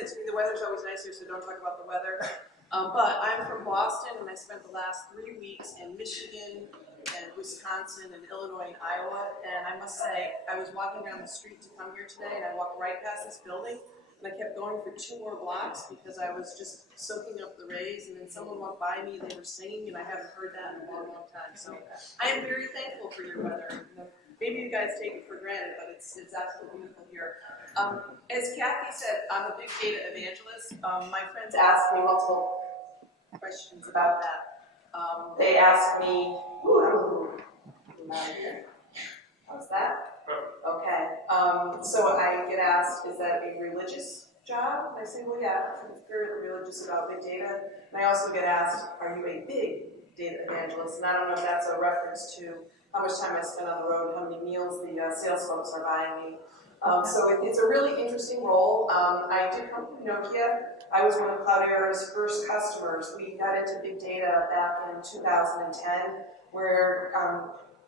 said to me, the weather's always nice here, so don't talk about the weather. But I'm from Boston, and I spent the last 3 weeks in Michigan and Wisconsin and Illinois and Iowa. And I must say, I was walking down the street to come here today, and I walked right past this building, and I kept going for 2 more blocks because I was just soaking up the rays. And then someone walked by me, they were singing, and I haven't heard that in a long, long time. So I am very thankful for your weather. Maybe you guys take it for granted, but it's absolutely beautiful here. As Kathy said, I'm a big data evangelist. My friends asked me multiple questions about that. They asked me, how's that? Okay. So I get asked, is that a religious job? And I say, well, yeah, I'm very religious about big data. And I also get asked, are you a big data evangelist? And I don't know if that's a reference to how much time I spend on the road, how many meals the sales folks are buying me. So it's a really interesting role. I did come from Nokia. I was one of Cloudera's first customers. We got into big data back in 2010, where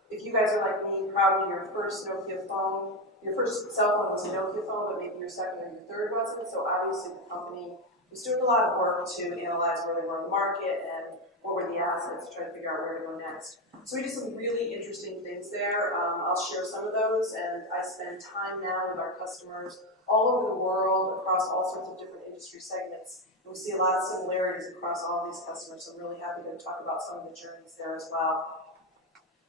if you guys are like me, probably your first Nokia phone, your first cell phone was a Nokia phone, but maybe your second or your third wasn't. So obviously the company was doing a lot of work to analyze where they were in the market and what were the assets, to try to figure out where to go next. So we did some really interesting things there. I'll share some of those, and I spend time now with our customers all over the world, across all sorts of different industry segments. And we see a lot of similarities across all of these customers, so I'm really happy to talk about some of the journeys there as well.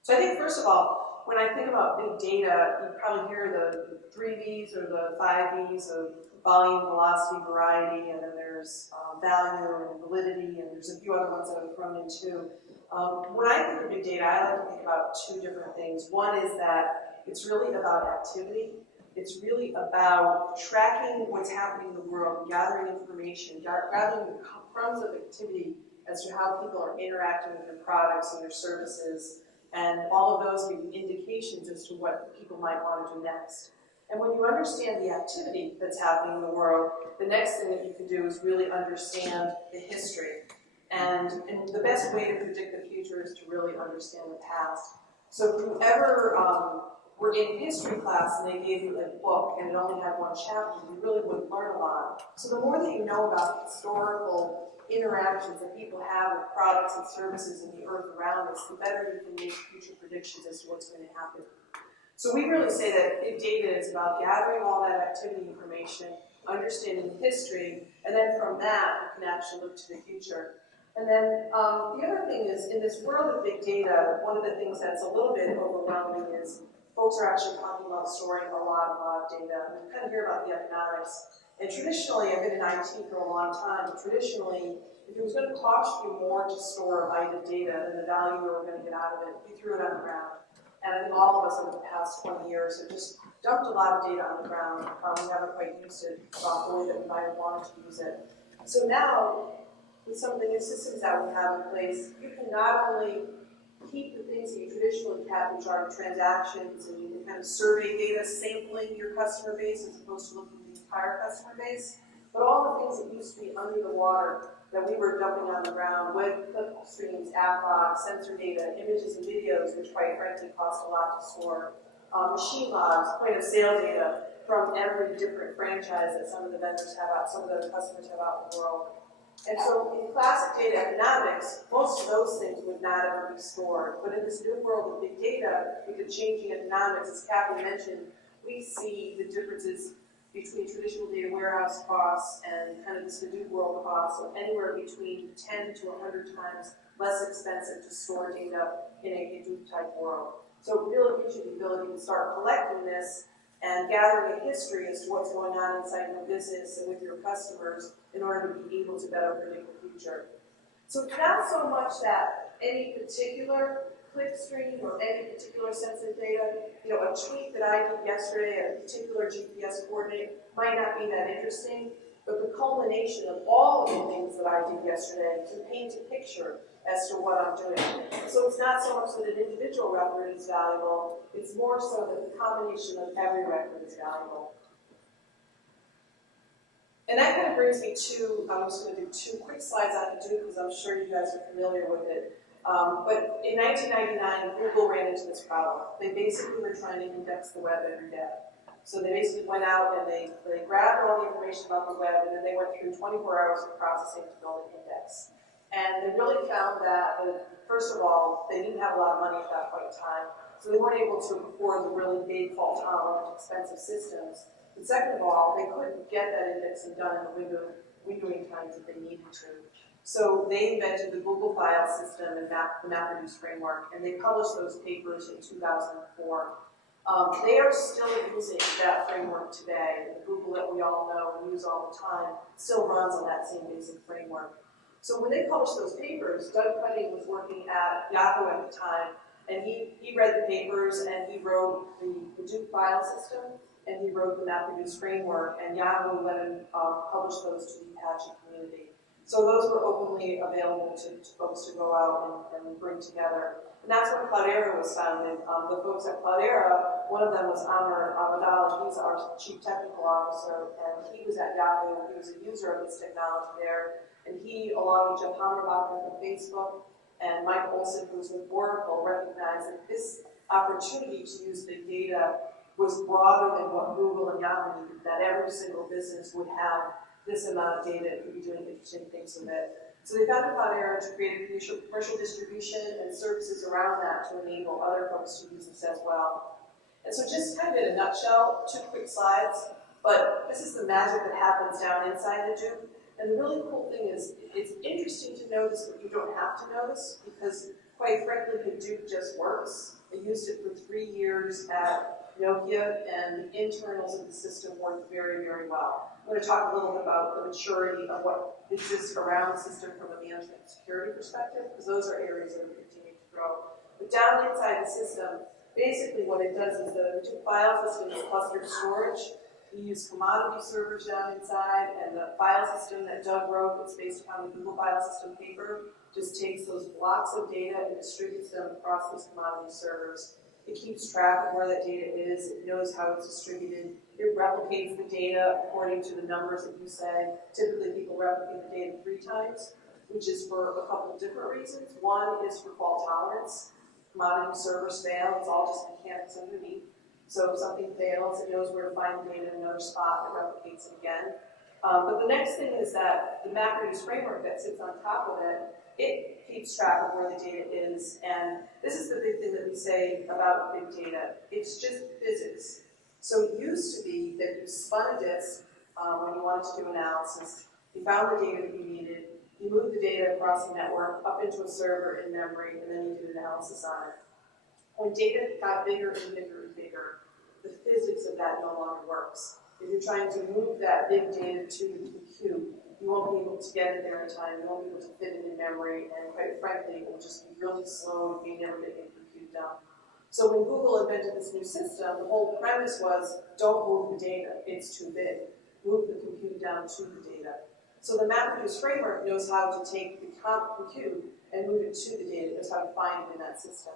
So I think, first of all, when I think about big data, you probably hear the 3 V's or the 5 V's of volume, velocity, variety, and then there's value and validity, and there's a few other ones that I've thrown in too. When I think of big data, I like to think about 2 different things. One is that it's really about activity. It's really about tracking what's happening in the world, gathering information, gathering the crumbs of activity as to how people are interacting with their products and their services, and all of those give you indications as to what people might want to do next. And when you understand the activity that's happening in the world, the next thing that you can do is really understand the history. And the best way to predict the future is to really understand the past. So if you ever were in history class and they gave you a book and it only had 1 chapter, you really wouldn't learn a lot. So the more that you know about historical interactions that people have with products and services in the earth around us, the better you can make future predictions as to what's going to happen. So we really say that big data is about gathering all that activity information, understanding the history, and then from that, you can actually look to the future. And then the other thing is, in this world of big data, one of the things that's a little bit overwhelming is folks are actually talking about storing a lot of data. And you kind of hear about the economics. And traditionally, I've been in IT for a long time, traditionally, if it was going to cost you more to store a byte of data than the value we were going to get out of it, you threw it on the ground. And I think all of us over the past 20 years have just dumped a lot of data on the ground. We haven't quite used it the way that we might have wanted to use it. So now, with some of the new systems that we have in place, you can not only keep the things that you traditionally kept, which are transactions, and you can kind of survey data, sampling your customer base as opposed to looking at the entire customer base, but all the things that used to be under the water that we were dumping on the ground, web click streams, app logs, sensor data, images and videos, which quite frankly cost a lot to store, machine logs, point of sale data from every different franchise that some of the vendors have out, some of the customers have out in the world. And so in classic data economics, most of those things would not ever be stored. But in this new world of big data, with the changing economics, as Kathy mentioned, we see the differences between traditional data warehouse costs and kind of this Hadoop world costs of anywhere between 10 to 100 times less expensive to store data in a Hadoop type world. So it really gives you the ability to start collecting this and gathering a history as to what's going on inside your business and with your customers in order to be able to better predict the future. So it's not so much that any particular clickstream or any particular sensitive data, a tweet that I did yesterday at a particular GPS coordinate might not be that interesting, but the culmination of all of the things that I did yesterday can paint a picture as to what I'm doing. So it's not so much that an individual record is valuable, it's more so that the combination of every record is valuable. And that kind of brings me to, I'm just going to do 2 quick slides on Hadoop because I'm sure you guys are familiar with it. But in 1999, Google ran into this problem. They basically were trying to index the web every day. So they basically went out and they grabbed all the information about the web, and then they went through 24 hours of processing to build an index. And they really found that, first of all, they didn't have a lot of money at that point in time, so they weren't able to afford the really big, fault-tolerant, expensive systems. And second of all, they couldn't get that indexing done in the windowing times that they needed to. So they invented the Google file system and the MapReduce framework, and they published those papers in 2004. They are still using that framework today. The Google that we all know and use all the time still runs on that same basic framework. So when they published those papers, Doug Cutting was working at Yahoo at the time, and he read the papers and he wrote the Hadoop file system, and he wrote the MapReduce framework, and Yahoo let him publish those to the Apache community. So those were openly available to folks to go out and bring together. And that's when Cloudera was founded. The folks at Cloudera, one of them was Amr Abadal, he's our chief technical officer, and he was at Yahoo. He was a user of this technology there. And he, along with Jeff Hammerbacher from Facebook, and Mike Olson, who was with Oracle, recognized that this opportunity to use big data was broader than what Google and Yahoo needed, that every single business would have this amount of data and could be doing interesting things with it. So they founded Cloudera to create a commercial distribution and services around that to enable other folks to use this as well. And so just kind of in a nutshell, 2 quick slides, but this is the magic that happens down inside Hadoop. And the really cool thing is, it's interesting to notice, but you don't have to notice, because quite frankly, Hadoop just works. I used it for 3 years at Nokia, and the internals of the system worked very, very well. I'm going to talk a little bit about the maturity of what exists around the system from a management and security perspective, because those are areas that are continuing to grow. But down inside the system, basically what it does is the Hadoop file system is clustered storage. We use commodity servers down inside, and the file system that Doug wrote, that's based upon the Google file system paper, just takes those blocks of data and distributes them across these commodity servers. It keeps track of where that data is, it knows how it's distributed, it replicates the data according to the numbers that you say. Typically people replicate the data 3 times, which is for a couple of different reasons. One is for fault tolerance. Commodity servers fail, it's all just mechanics underneath. So if something fails, it knows where to find the data in another spot, it replicates it again. But the next thing is that the MapReduce framework that sits on top of it, it keeps track of where the data is, and this is the big thing that we say about big data. It's just physics. So it used to be that you spun a disk when you wanted to do analysis, you found the data that you needed, you moved the data across the network up into a server in memory, and then you did analysis on it. When data got bigger and bigger and bigger, the physics of that no longer works. If you're trying to move that big data to the compute, you won't be able to get it there in time, you won't be able to fit it in memory, and quite frankly, it will just be really slow and you never get any compute done. So when Google invented this new system, the whole premise was, don't move the data, it's too big. Move the compute down to the data. So the MapReduce framework knows how to take the compute and move it to the data, it knows how to find it in that system.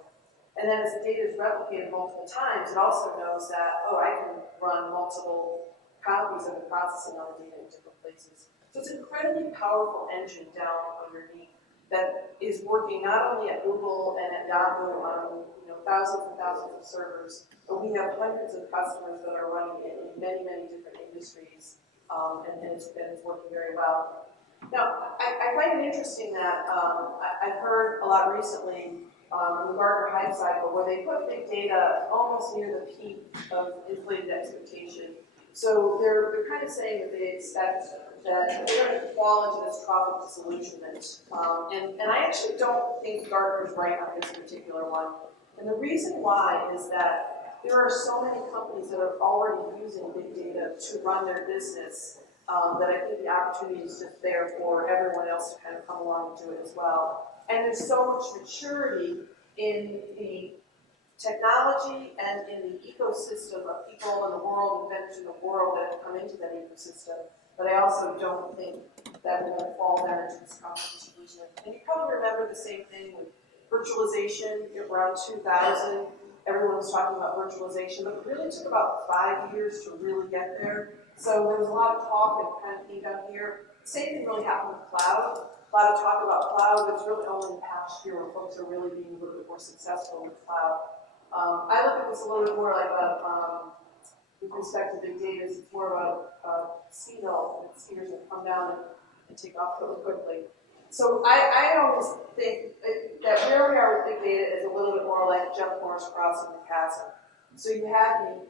And then as the data is replicated multiple times, it also knows that, oh, I can run multiple copies of the processing on the data in different places. So it's an incredibly powerful engine down underneath that is working not only at Google and at Yahoo on thousands and thousands of servers, but we have hundreds of customers that are running it in many, many different industries, and it's working very well. Now, I find it interesting that I've heard a lot recently in the Gartner Hype Cycle, where they put big data almost near the peak of inflated expectation. So they're kind of saying that they expect that they're going to fall into this trough of disillusionment. And I actually don't think Gartner's right on this particular one. And the reason why is that there are so many companies that are already using big data to run their business that I think the opportunity is just there for everyone else to kind of come along and do it as well. And there's so much maturity in the technology and in the ecosystem of people in the world, inventors in the world that have come into that ecosystem, but I also don't think that we're going to fall down into this competition. And you probably remember the same thing with virtualization around 2000. Everyone was talking about virtualization, but it really took about 5 years to really get there. So there was a lot of talk and kind of came down here. Same thing really happened with cloud. A lot of talk about cloud, but it's really only in the past year where folks are really being a little bit more successful with cloud. I look at this a little bit more like with respect to big data is it's more about ski hill, and skiers will come down and take off really quickly. So I always think that where we are with big data is a little bit more like Jeff Morris crossing the chasm. So you had the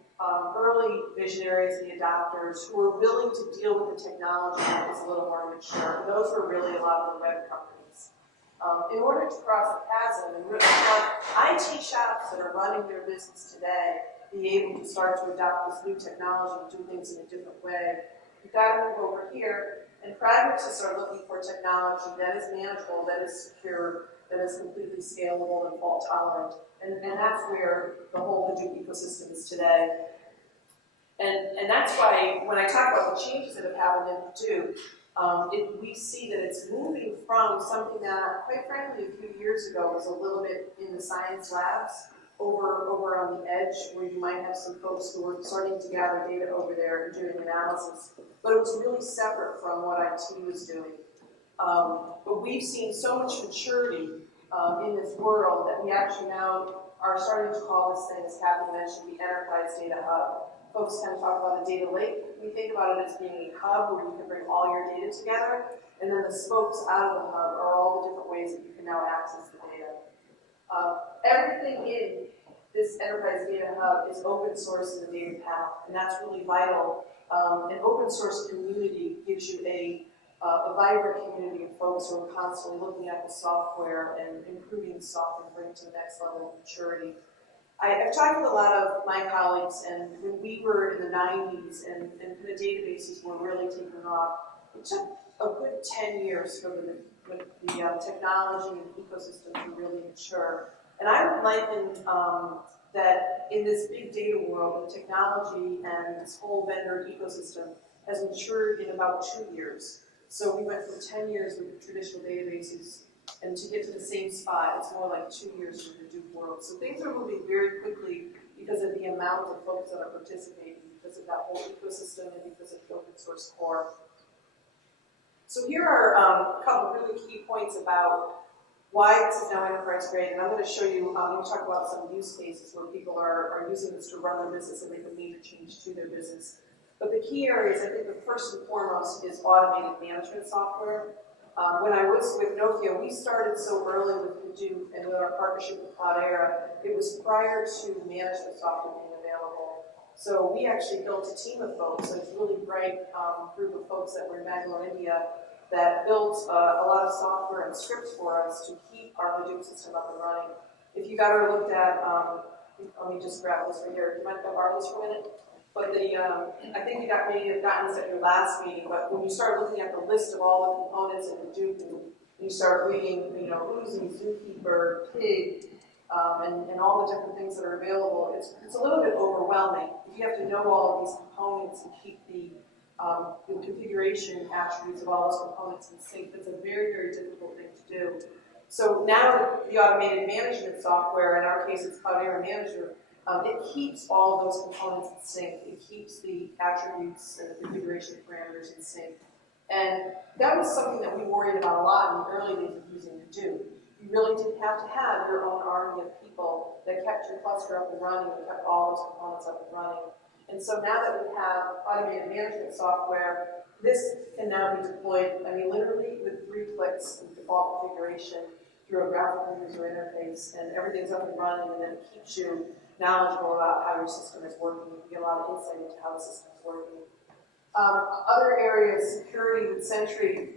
early visionaries, the adopters, who were willing to deal with the technology that was a little more mature. And those were really a lot of the web companies. In order to cross the chasm and really have IT shops that are running their business today be able to start to adopt this new technology and do things in a different way, you've got to move over here. And pragmatists are looking for technology that is manageable, that is secure, that is completely scalable and fault tolerant. And that's where the whole Hadoop ecosystem is today. And that's why when I talk about the changes that have happened in Hadoop, we see that it's moving from something that, quite frankly, a few years ago was a little bit in the science labs, over on the edge, where you might have some folks who were starting to gather data over there and doing analysis. But it was really separate from what IT was doing. But we've seen so much maturity in this world that we actually now are starting to call this thing, as Kathy mentioned, the enterprise data hub. Folks tend to talk about the data lake. We think about it as being a hub where you can bring all your data together, and then the spokes out of the hub are all the different ways that you can now access the data. Everything in this enterprise data hub is open source in the data path, and that's really vital. An open source community gives you a vibrant community of folks who are constantly looking at the software and improving the software and bringing it to the next level of maturity. I've talked with a lot of my colleagues, and when we were in the 90s and the databases were really taking off, it took a good 10 years for the technology and ecosystem to really mature. And I would liken that in this big data world, the technology and this whole vendor ecosystem has matured in about 2 years. So we went from 10 years with the traditional databases, and to get to the same spot, it's more like 2 years in the Hadoop world. So things are moving very quickly because of the amount of folks that are participating, because of that whole ecosystem and because of the open source core. So here are a couple of really key points about why this is now enterprise grade, and I'm going to show you, I'm going to talk about some use cases where people are using this to run their business and make a major change to their business. But the key areas, I think the first and foremost is automated management software. When I was with Nokia, we started so early with Hadoop and with our partnership with Cloudera, it was prior to management software being available. So we actually built a team of folks, a really bright group of folks that were in Bangalore, India, that built a lot of software and scripts for us to keep our Hadoop system up and running. If you've ever looked at, let me just grab this right here. Do you mind if I borrow this for a minute? But I think you may have gotten this at your last meeting, but when you start looking at the list of all the components in Hadoop, and you start reading, Uzi, Zookeeper, Pig, and all the different things that are available, it's a little bit overwhelming. If you have to know all of these components and keep the configuration attributes of all those components in sync, that's a very, very difficult thing to do. So now the automated management software, in our case it's Cloudera Manager, it keeps all of those components in sync. It keeps the attributes and the configuration parameters in sync. And that was something that we worried about a lot in the early days of using Hadoop. You really didn't have to have your own army of people that kept your cluster up and running and kept all those components up and running. And so now that we have automated management software, this can now be deployed, literally with 3 clicks in default configuration through a graphical user interface, and everything's up and running, and then it keeps you knowledgeable about how your system is working. You get a lot of insight into how the system is working. Other areas, security with Sentry.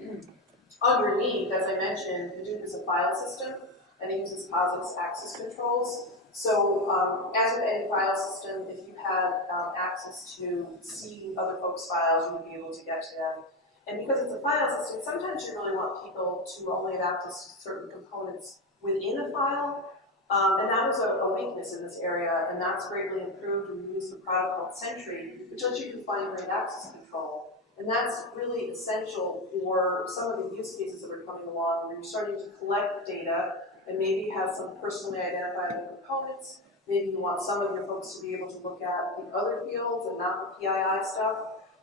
Underneath, as I mentioned, Hadoop is a file system, and it uses POSIX access controls. So as with any file system, if you had access to see other folks' files, you would be able to get to them. And because it's a file system, sometimes you really want people to only have access to certain components within a file. And that was a weakness in this area, and that's greatly improved. We used a product called Sentry, which lets you do fine-grained access control. And that's really essential for some of the use cases that are coming along, where you're starting to collect data and maybe have some personally identifiable components. Maybe you want some of your folks to be able to look at the other fields and not the PII stuff.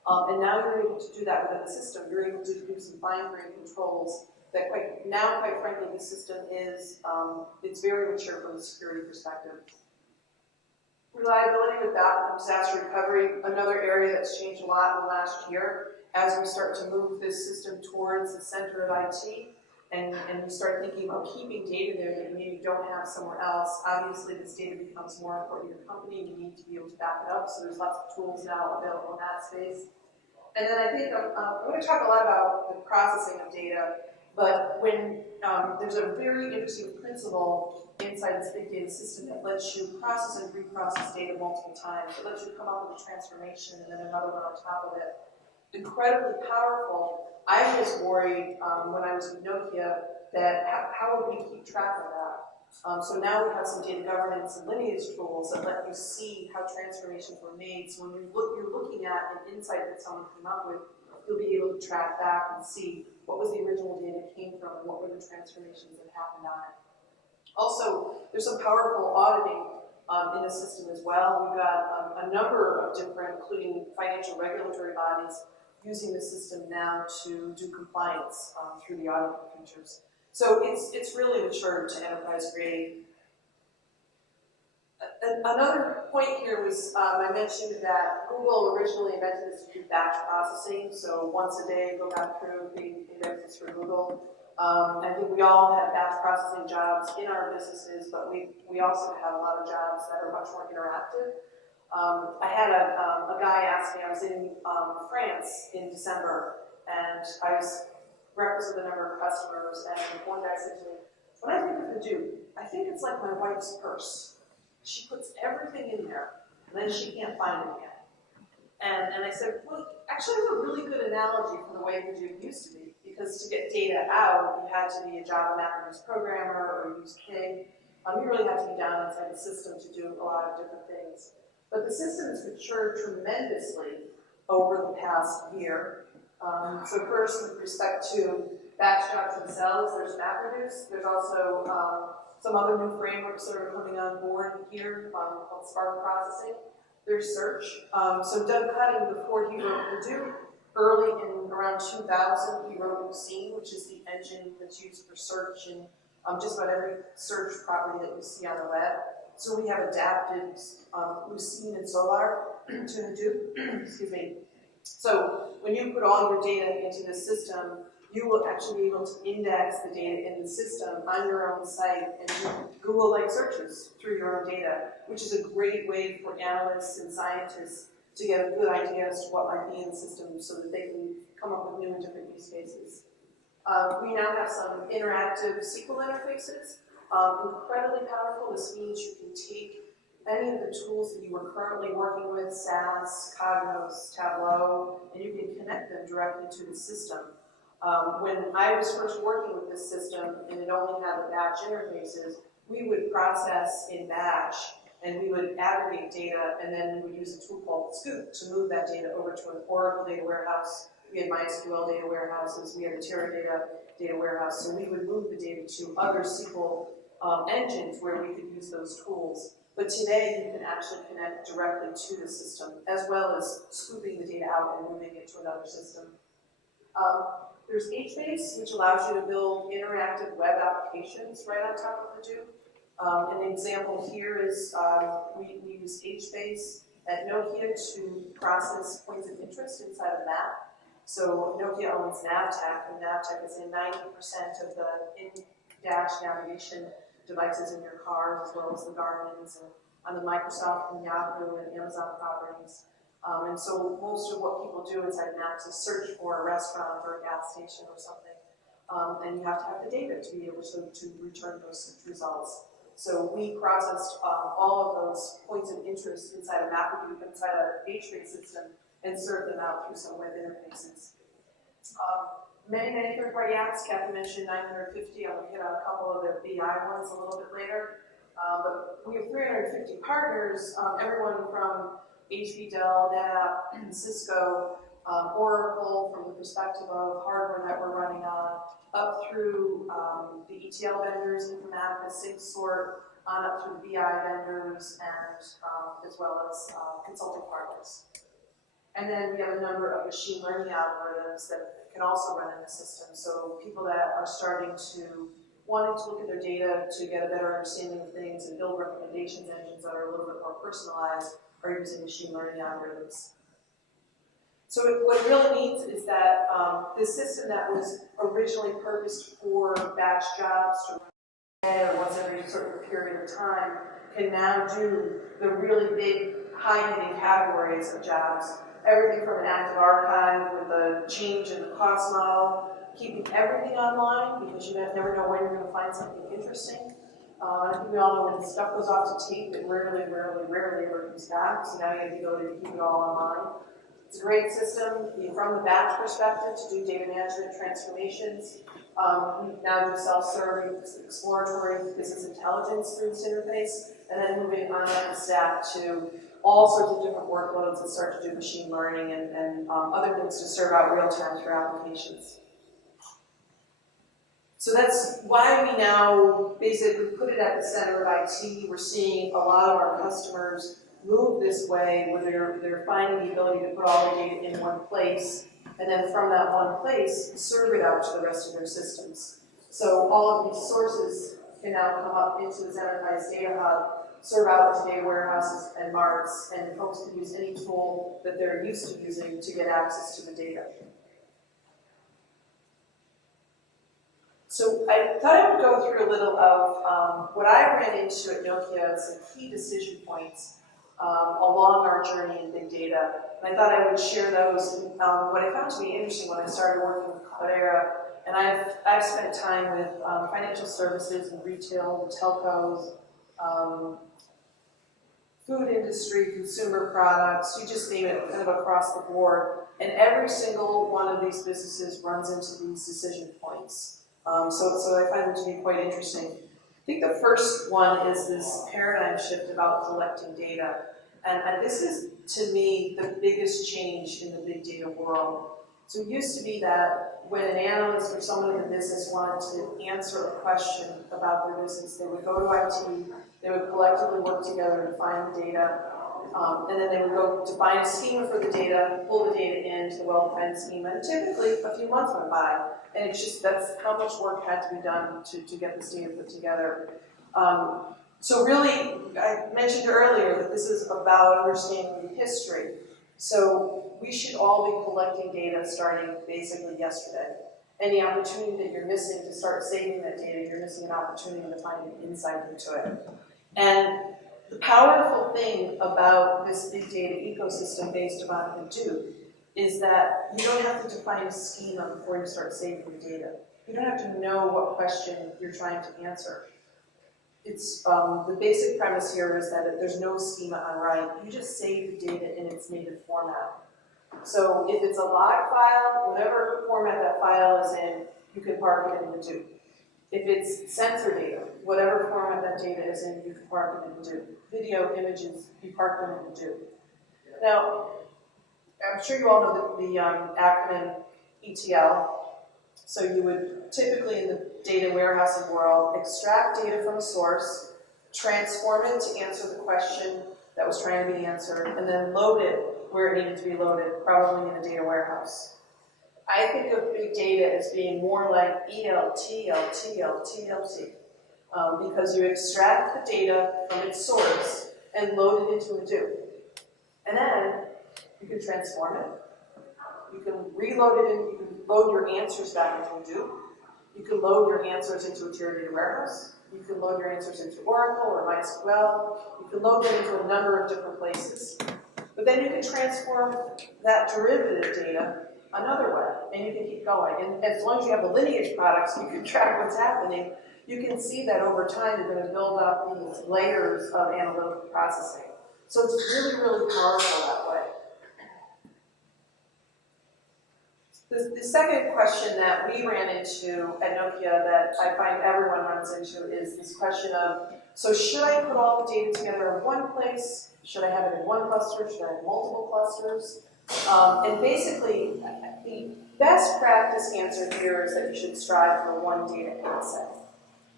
And now you're able to do that within the system. You're able to do some fine-grained controls that quite frankly, the system is, it's very mature from a security perspective. Reliability with disaster recovery, another area that's changed a lot in the last year as we start to move this system towards the center of IT and we start thinking about keeping data there that you maybe don't have somewhere else. Obviously, this data becomes more important to your company and you need to be able to back it up, so there's lots of tools now available in that space. And then I think I'm going to talk a lot about the processing of data, but when there's a very interesting principle inside this big data system that lets you process and reprocess data multiple times. It lets you come up with a transformation and then another one on top of it. Incredibly powerful. I was worried when I was with Nokia that how would we keep track of that? So now we have some data governance and lineage tools that let you see how transformations were made. So when you're looking at an insight that someone came up with, you'll be able to track back and see what was the original data came from and what were the transformations that happened on it. Also, there's some powerful auditing in the system as well. We've got a number of different, including financial regulatory bodies, using the system now to do compliance through the auditing features. So it's really matured to enterprise grade. Another point here was I mentioned that Google originally invented this to do batch processing. So once a day, go back through the indexes for Google. I think we all have batch processing jobs in our businesses, but we also have a lot of jobs that are much more interactive. I had a guy ask me, I was in France in December, and I was representing a number of customers, and one guy said to me, when I think of Hadoop, I think it's like my wife's purse. She puts everything in there, and then she can't find it again. And I said, well, actually, that's a really good analogy for the way Hadoop used to be, because to get data out, you had to be a Java MapReduce programmer or use Pig. You really had to be down inside the system to do a lot of different things. But the system has matured tremendously over the past year. So first, with respect to batch jobs themselves, there's MapReduce. There's also some other new frameworks that are coming on board here called Spark Processing. There's search. So Doug Cutting, before he wrote Hadoop, early in around 2000, he wrote Lucene, which is the engine that's used for search in just about every search property that you see on the web. So we have adapted Lucene and Solar to Hadoop. Excuse me. So when you put all your data into the system, you will actually be able to index the data in the system on your own site and do Google-like searches through your own data, which is a great way for analysts and scientists to get a good idea as to what might be in the system so that they can come up with new and different use cases. We now have some interactive SQL interfaces, incredibly powerful. This means you can take any of the tools that you are currently working with, SAS, Cognos, Tableau, and you can connect them directly to the system. When I was first working with this system and it only had the batch interfaces, we would process in batch and we would aggregate data and then we would use a tool called Scoop to move that data over to an Oracle data warehouse. We had MySQL data warehouses, we had a Teradata data warehouse, so we would move the data to other SQL engines where we could use those tools. But today you can actually connect directly to the system as well as scooping the data out and moving it to another system. There's HBase, which allows you to build interactive web applications right on top of Hadoop. An example here is we use HBase at Nokia to process points of interest inside a map. So Nokia owns Navtech, and Navtech is in 90% of the in-dash navigation devices in your cars, as well as the Garmin's, and on the Microsoft and Yahoo and Amazon properties. And so most of what people do inside maps is search for a restaurant or a gas station or something. And you have to have the data to be able to return those search results. So we processed all of those points of interest inside a MapReduce, inside a HBase system, and served them out through some web interfaces. Many third-party apps. Kathy mentioned 950. I'm going to hit on a couple of the BI ones a little bit later. But we have 350 partners, everyone from HP, Dell, NetApp, Cisco, Oracle, from the perspective of hardware that we're running on, up through the ETL vendors, Informatica, SigSort, on up through the BI vendors, and as well as consulting partners. And then we have a number of machine learning algorithms that can also run in the system. So people that are starting to wanting to look at their data to get a better understanding of things and build recommendations engines that are a little bit more personalized are using machine learning algorithms. So what it really means is that this system that was originally purposed for batch jobs to run or once every certain period of time can now do the really big, high-hitting categories of jobs. Everything from an active archive with a change in the cost model, keeping everything online because you never know when you're going to find something interesting. I think we all know when stuff goes off to tape, it rarely ever comes back, so now you have the ability to keep it all online. It's a great system from the batch perspective to do data management transformations. We now do self-serving, exploratory business intelligence through this interface, and then moving on up the stack to all sorts of different workloads that start to do machine learning and other things to serve out real time through applications. So that's why we now basically put it at the center of IT. We're seeing a lot of our customers move this way where they're finding the ability to put all the data in one place and then from that one place serve it out to the rest of their systems. So all of these sources can now come up into this enterprise data hub, serve out to data warehouses and marts, and folks can use any tool that they're used to using to get access to the data. So I thought I would go through a little of what I ran into at Nokia and some key decision points along our journey in big data. And I thought I would share those. What I found to be interesting when I started working with Cloudera, and I've spent time with financial services and retail, telcos, food industry, consumer products, you just name it, kind of across the board. And every single one of these businesses runs into these decision points. So I find them to be quite interesting. I think the first one is this paradigm shift about collecting data. And this is, to me, the biggest change in the big data world. So it used to be that when an analyst or someone in the business wanted to answer a question about their business, they would go to IT, they would collectively work together to find the data, and then they would go to find a schema for the data, pull the data into the well-defined schema, and typically a few months went by. And it's just, that's how much work had to be done to get this data put together. So really, I mentioned earlier that this is about understanding the history. So we should all be collecting data starting basically yesterday. Any opportunity that you're missing to start saving that data, you're missing an opportunity to find an insight into it. And the powerful thing about this big data ecosystem based upon Hadoop is that you don't have to define a schema before you start saving the data. You don't have to know what question you're trying to answer. It's the basic premise here is that there's no schema on write. You just save the data in its native format. So if it's a log file, whatever format that file is in, you can park it in Hadoop. If it's sensor data, whatever format that data is in, you can park it in Hadoop. Video, images, you park them in Hadoop. Now, I'm sure you all know the acronym ETL. So you would typically in the data warehousing world extract data from a source, transform it to answer the question that was trying to be answered, and then load it where it needed to be loaded, probably in a data warehouse. I think of big data as being more like ELT, because you extract the data from its source and load it into Hadoop. And then you can transform it. You can reload it, you can load your answers back into Hadoop. You can load your answers into a tier data warehouse. You can load your answers into Oracle or MySQL. You can load them into a number of different places. But then you can transform that derivative data another way, and you can keep going. And as long as you have the lineage products, you can track what's happening. You can see that over time you're going to build up these layers of analytical processing. So it's really, really powerful that way. The second question that we ran into at Nokia that I find everyone runs into is this question of, so should I put all the data together in one place? Should I have it in one cluster? Should I have multiple clusters? And basically, the best practice answer here is that you should strive for one data asset.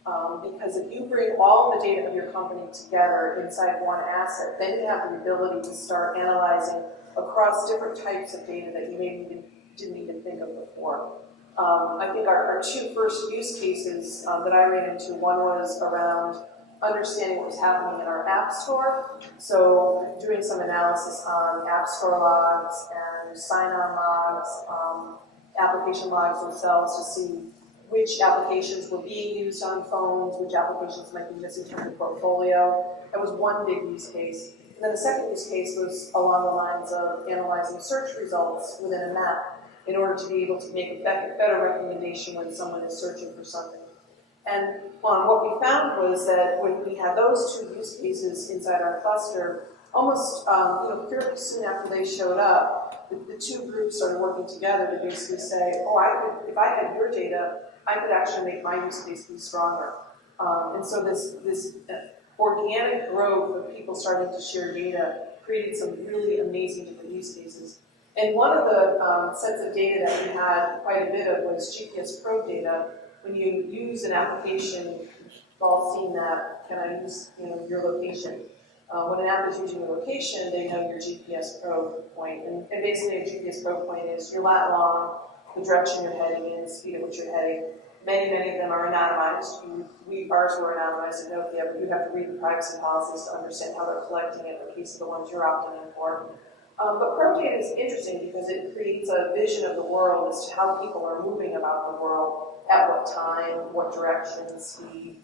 Because if you bring all the data of your company together inside one asset, then you have the ability to start analyzing across different types of data that you maybe didn't even think of before. I think our two first use cases that I ran into, one was around understanding what was happening in our App Store. So doing some analysis on App Store logs and sign-on logs, application logs themselves to see which applications were being used on phones, which applications might be missing from the portfolio. That was one big use case. And then the second use case was along the lines of analyzing search results within a map in order to be able to make a better recommendation when someone is searching for something. And what we found was that when we had those two use cases inside our cluster, almost fairly soon after they showed up, the two groups started working together to basically say, oh, if I had your data, I could actually make my use case be stronger. And so this organic growth of people starting to share data created some really amazing different use cases. And one of the sets of data that we had quite a bit of was GPS probe data. When you use an application, you've all seen that, can I use your location? When an app is using your location, they know your GPS probe point. And basically a GPS probe point is your lat long, the direction you're heading in, the speed at which you're heading. Many of them are anonymized. Ours were anonymized at Nokia, but you have to read the privacy policies to understand how they're collecting it in the case of the ones you're opting in for. But probe data is interesting because it creates a vision of the world as to how people are moving about the world, at what time, what direction, speed.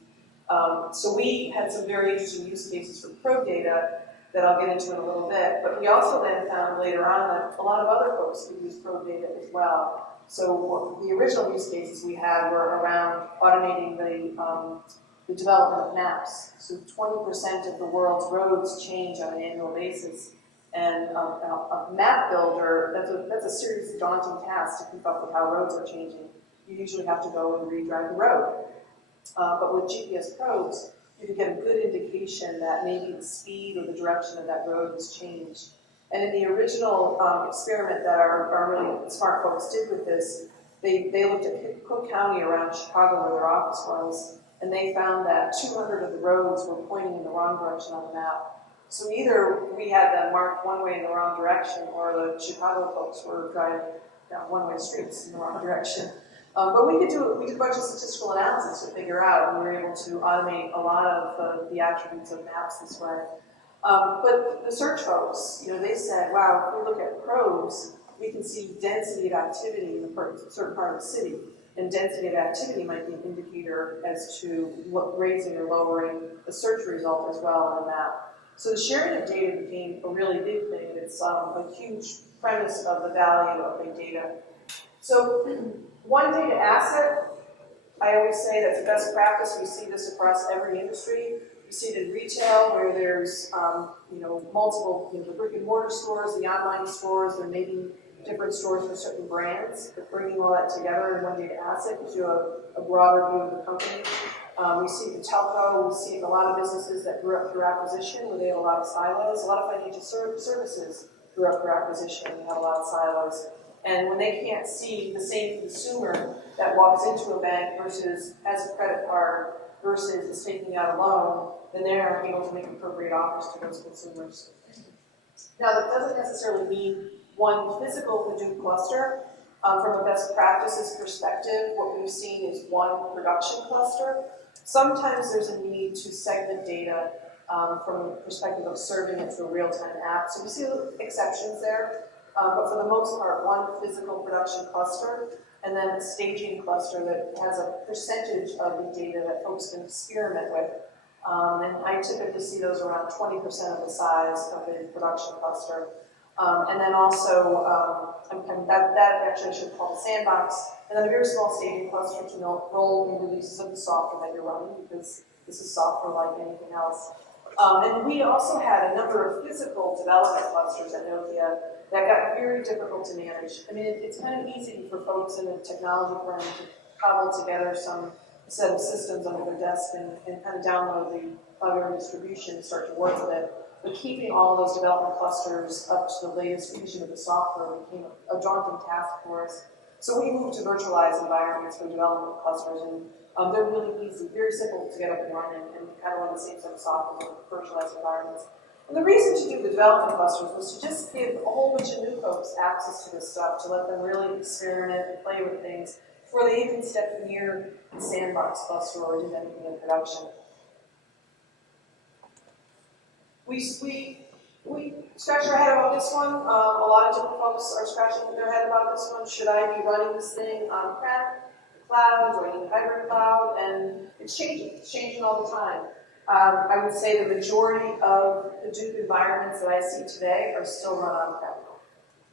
So we had some very interesting use cases for probe data that I'll get into in a little bit. But we also then found later on that a lot of other folks could use probe data as well. So the original use cases we had were around automating the development of maps. So 20% of the world's roads change on an annual basis. And a map builder, that's a serious daunting task to keep up with how roads are changing. You usually have to go and redrive the road. But with GPS probes, you can get a good indication that maybe the speed or the direction of that road has changed. And in the original experiment that our really smart folks did with this, they looked at Cook County around Chicago where their office was, and they found that 200 of the roads were pointing in the wrong direction on the map. So either we had them marked one way in the wrong direction, or the Chicago folks were driving down one-way streets in the wrong direction. But we did a bunch of statistical analysis to figure out, and we were able to automate a lot of the attributes of maps this way. But the search folks, they said, wow, if we look at probes, we can see density of activity in a certain part of the city. And density of activity might be an indicator as to raising or lowering the search result as well on a map. So the sharing of data became a really big thing. It's a huge premise of the value of big data. So one data asset, I always say that's the best practice. We see this across every industry. You see it in retail where there's multiple the brick and mortar stores, the online stores, there may be different stores for certain brands, but bringing all that together in one data asset gives you a broader view of the company. We see it in telco, we see it in a lot of businesses that grew up through acquisition where they have a lot of silos. A lot of financial services grew up through acquisition and have a lot of silos. And when they can't see the same consumer that walks into a bank versus has a credit card versus is taking out a loan, then they aren't able to make appropriate offers to those consumers. Now, that doesn't necessarily mean one physical Hadoop cluster. From a best practices perspective, what we've seen is one production cluster. Sometimes there's a need to segment data from the perspective of serving it through a real-time app. So we see exceptions there. But for the most part, one physical production cluster, and then a staging cluster that has a percentage of the data that folks can experiment with. And I typically see those around 20% of the size of a production cluster. And then also, that actually should be called a sandbox, and then a very small staging cluster to roll in releases of the software that you're running, because this is software like anything else. And we also had a number of physical development clusters at Nokia that got very difficult to manage. I mean, it's kind of easy for folks in the technology firm to cobble together some set of systems under their desk and kind of download the Cloudera distribution and start to work with it. But keeping all of those development clusters up to the latest version of the software became a daunting task for us. So we moved to virtualized environments for development clusters, and they're really easy, very simple to get up and running, and kind of run the same set of software with virtualized environments. And the reason to do the development clusters was to just give a whole bunch of new folks access to this stuff, to let them really experiment and play with things, before they even step near the sandbox cluster or did anything in production. We scratch our head about this one. A lot of different folks are scratching their head about this one. Should I be running this thing on-prem, the cloud, joining the hybrid cloud? And it's changing. It's changing all the time. I would say the majority of Hadoop environments that I see today are still run on-prem.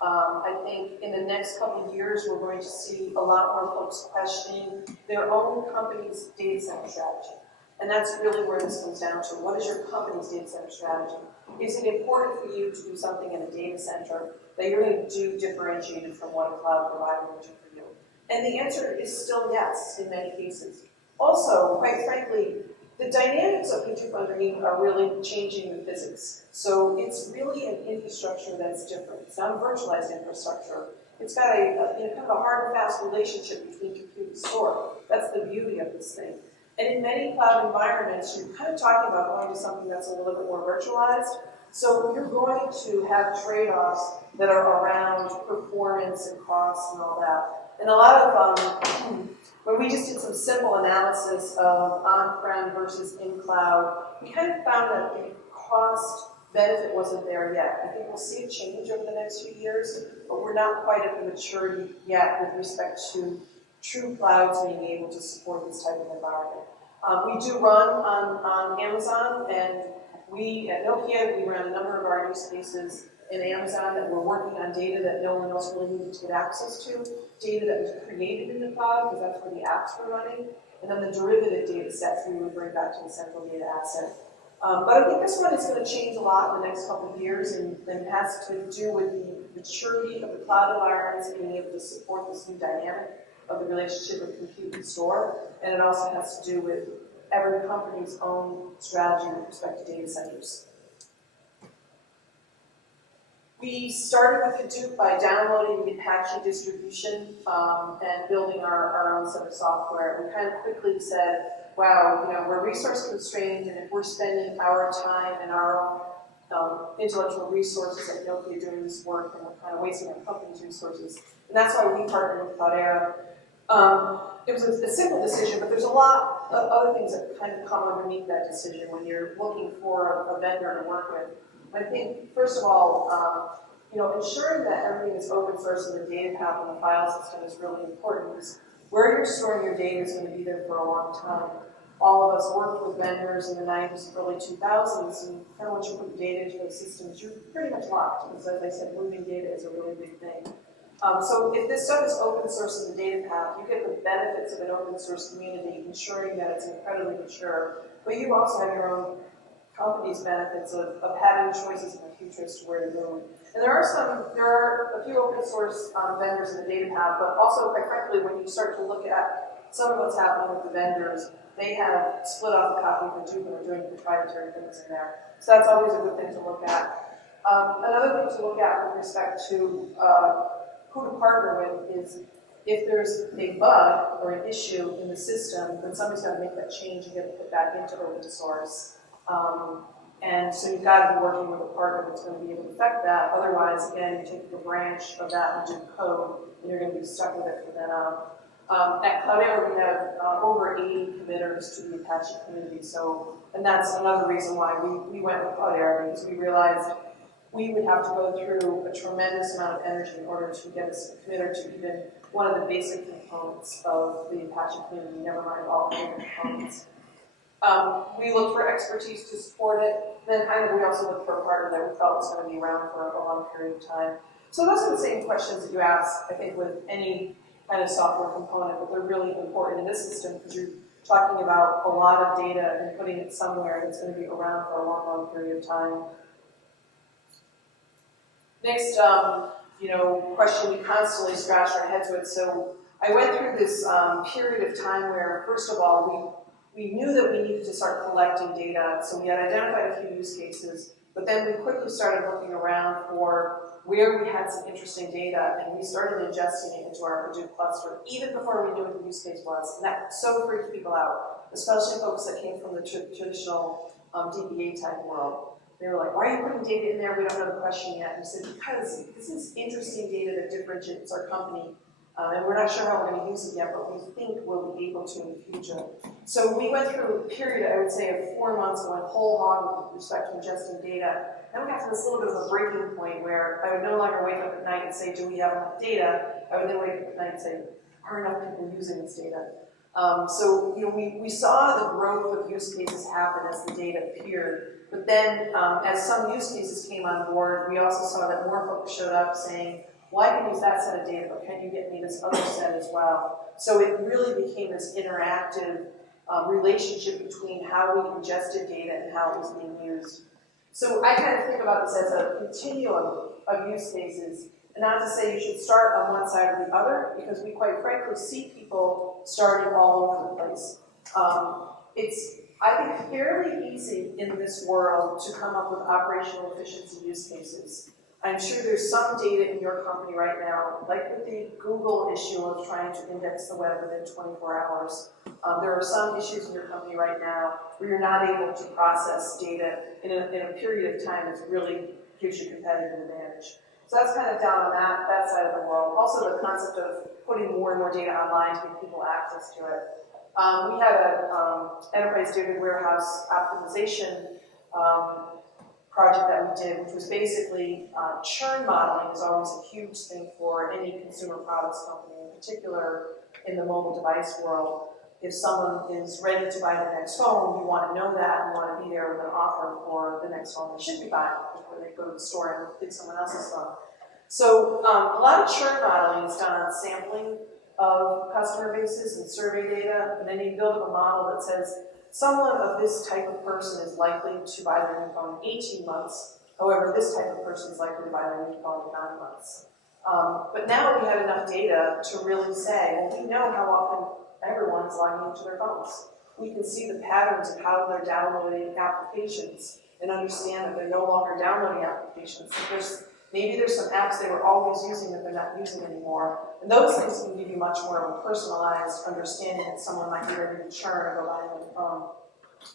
I think in the next couple of years, we're going to see a lot more folks questioning their own company's data center strategy. And that's really where this comes down to. What is your company's data center strategy? Is it important for you to do something in a data center that you're going to do differentiated from what a cloud provider will do for you? And the answer is still yes, in many cases. Also, quite frankly, the dynamics of Hadoop underneath are really changing the physics. So it's really an infrastructure that's different. It's not a virtualized infrastructure. It's got a kind of a hard and fast relationship between compute and store. That's the beauty of this thing. And in many cloud environments, you're kind of talking about going to something that's a little bit more virtualized. So you're going to have trade-offs that are around performance and costs and all that. And a lot of, when we just did some simple analysis of on-prem versus in-cloud, we kind of found that the cost benefit wasn't there yet. I think we'll see a change over the next few years, but we're not quite at the maturity yet with respect to true clouds being able to support this type of environment. We do run on Amazon, and we at Nokia, we ran a number of our use cases in Amazon that were working on data that no one else really needed to get access to, data that was created in the cloud, because that's where the apps were running, and then the derivative data sets we would bring back to the central data asset. But I think this one is going to change a lot in the next couple of years, and it has to do with the maturity of the cloud environments being able to support this new dynamic of the relationship with compute and store, and it also has to do with every company's own strategy with respect to data centers. We started with Hadoop by downloading the Apache distribution and building our own set of software. We kind of quickly said, wow, we're resource constrained, and if we're spending our time and our intellectual resources at Nokia doing this work, and we're kind of wasting our company's resources. And that's why we partnered with Cloudera. It was a simple decision, but there's a lot of other things that kind of come underneath that decision when you're looking for a vendor to work with. I think, first of all, ensuring that everything is open source and the data path on the file system is really important, because where you're storing your data is going to be there for a long time. All of us worked with vendors in the 90s and early 2000s, and kind of once you put data into those systems, you're pretty much locked, because as I said, moving data is a really big thing. So if this stuff is open source in the data path, you get the benefits of an open source community, ensuring that it's incredibly mature, but you also have your own company's benefits of having choices in the future as to where to move. And there are a few open source vendors in the data path, but also, quite frankly, when you start to look at some of what's happening with the vendors, they have split off a copy of Hadoop and are doing proprietary things in there. So that's always a good thing to look at. Another thing to look at with respect to who to partner with is if there's a bug or an issue in the system, then somebody's got to make that change and get it put back into open source. And so you've got to be working with a partner that's going to be able to affect that. Otherwise, again, you take the branch of that Hadoop code, and you're going to be stuck with it from then on. At Cloudera, we have over 80 committers to the Apache community. And that's another reason why we went with Cloudera, because we realized we would have to go through a tremendous amount of energy in order to get a committer to even one of the basic components of the Apache community, never mind all the other components. We looked for expertise to support it. Then we also looked for a partner that we felt was going to be around for a long period of time. So those are the same questions that you ask, I think, with any kind of software component, but they're really important in this system because you're talking about a lot of data and putting it somewhere that's going to be around for a long, long period of time. Next, question we constantly scratch our heads with. So I went through this period of time where, first of all, we knew that we needed to start collecting data. So we had identified a few use cases, but then we quickly started looking around for where we had some interesting data, and we started ingesting it into our Hadoop cluster, even before we knew what the use case was. And that so freaked people out, especially folks that came from the traditional DBA type world. They were like, why are you putting data in there? We don't know the question yet. And we said, because this is interesting data that differentiates our company And we're not sure how we're going to use it yet, but we think we'll be able to in the future. So we went through a period, I would say, of 4 months going whole hog with respect to ingesting data. Then we got to this little bit of a breaking point where I would no longer wake up at night and say, do we have enough data? I would then wake up at night and say, are enough people using this data? So we saw the growth of use cases happen as the data appeared. But then as some use cases came on board, we also saw that more folks showed up saying, well, I can use that set of data, but can you get me this other set as well? So it really became this interactive relationship between how we ingested data and how it was being used. So I kind of think about this as a continuum of use cases, and not to say you should start on one side or the other, because we quite frankly see people starting all over the place. It's, I think, fairly easy in this world to come up with operational efficiency use cases. I'm sure there's some data in your company right now, like with the Google issue of trying to index the web within 24 hours. There are some issues in your company right now where you're not able to process data in a period of time that really gives you competitive advantage. So that's kind of down on that side of the world. Also the concept of putting more and more data online to give people access to it. We had an enterprise data warehouse optimization project that we did, which was basically churn modeling is always a huge thing for any consumer products company, in particular in the mobile device world. If someone is ready to buy the next phone, you want to know that, you want to be there with an offer for the next phone they should be buying before they go to the store and pick someone else's phone. So a lot of churn modeling is done on sampling of customer bases and survey data, and then you build up a model that says, someone of this type of person is likely to buy their new phone in 18 months. However, this type of person is likely to buy their new phone in 9 months. But now we have enough data to really say, well, we know how often everyone's logging into their phones. We can see the patterns of how they're downloading applications and understand that they're no longer downloading applications. Maybe there's some apps they were always using that they're not using anymore. And those things can give you much more of a personalized understanding that someone might be ready to churn or go buy a new phone.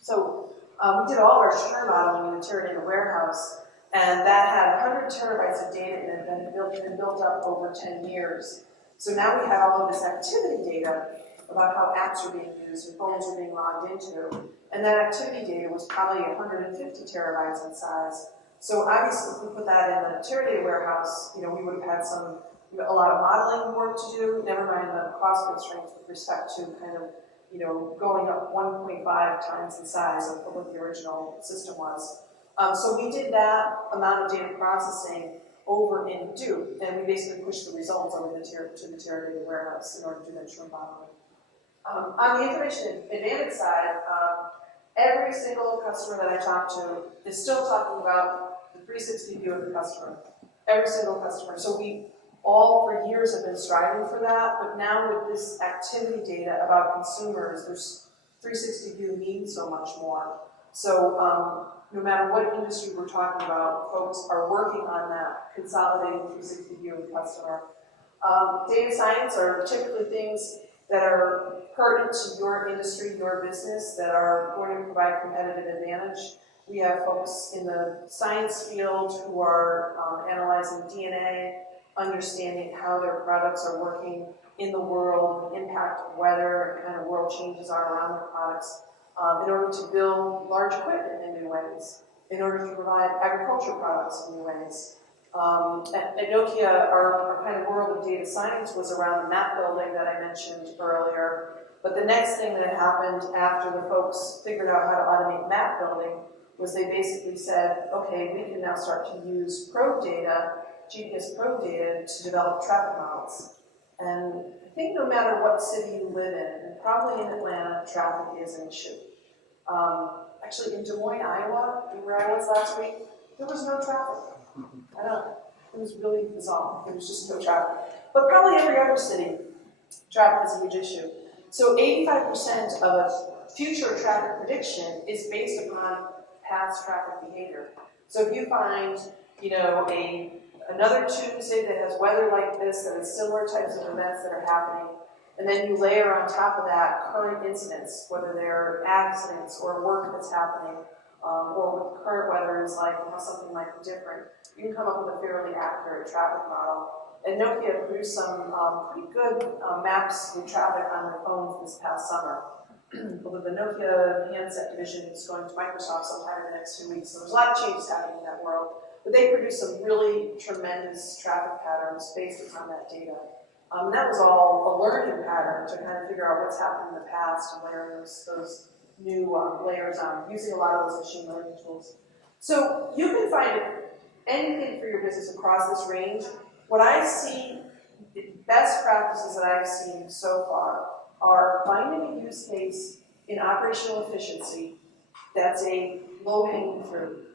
So we did all of our churn modeling in the Teradata warehouse, and that had 100 terabytes of data in it that had been built up over 10 years. So now we had all of this activity data about how apps are being used and phones are being logged into. And that activity data was probably 150 terabytes in size. So obviously, if we put that in the Teradata warehouse, we would have had a lot of modeling work to do, never mind the cost constraints with respect to kind of, going up 1.5 times the size of what the original system was. So we did that amount of data processing over in Hadoop, and we basically pushed the results over to the Teradata warehouse in order to do that churn modeling. On the information advantage side, every single customer that I talk to is still talking about the 360 view of the customer. Every single customer. So we all for years have been striving for that, but now with this activity data about consumers, there's 360 view means so much more. So no matter what industry we're talking about, folks are working on that, consolidating 360 view of the customer. Data science are typically things that are pertinent to your industry, your business, that are going to provide competitive advantage. We have folks in the science field who are analyzing DNA, understanding how their products are working in the world, the impact of weather, and kind of world changes are around their products, in order to build large equipment in new ways, in order to provide agriculture products in new ways. At Nokia, our kind of world of data science was around the map building that I mentioned earlier. But the next thing that happened after the folks figured out how to automate map building was they basically said, okay, we can now start to use probe data, GPS probe data, to develop traffic models. And I think no matter what city you live in, and probably in Atlanta, traffic is an issue. Actually, in Des Moines, Iowa, where I was last week, there was no traffic. I don't know. It was really bizarre. There was just no traffic. But probably every other city, traffic is a huge issue. So 85% of a future traffic prediction is based upon past traffic behavior. So if you find, another Tuesday that has weather like this, that has similar types of events that are happening, and then you layer on top of that current incidents, whether they're accidents or work that's happening, or what the current weather is like and how something might be different, you can come up with a fairly accurate traffic model. And Nokia produced some pretty good maps with traffic on their phones this past summer. Although the Nokia handset division is going to Microsoft sometime in the next few weeks, so there's a lot of changes happening in that world. But they produced some really tremendous traffic patterns based upon that data. That was all a learning pattern to kind of figure out what's happened in the past and layering those new layers on, using a lot of those machine learning tools. So you can find anything for your business across this range. What I see, best practices that I've seen so far are finding a use case in operational efficiency that's a low-hanging fruit.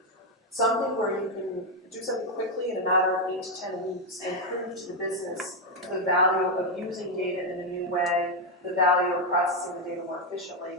Something where you can do something quickly in a matter of 8 to 10 weeks and prove to the business the value of using data in a new way, the value of processing the data more efficiently,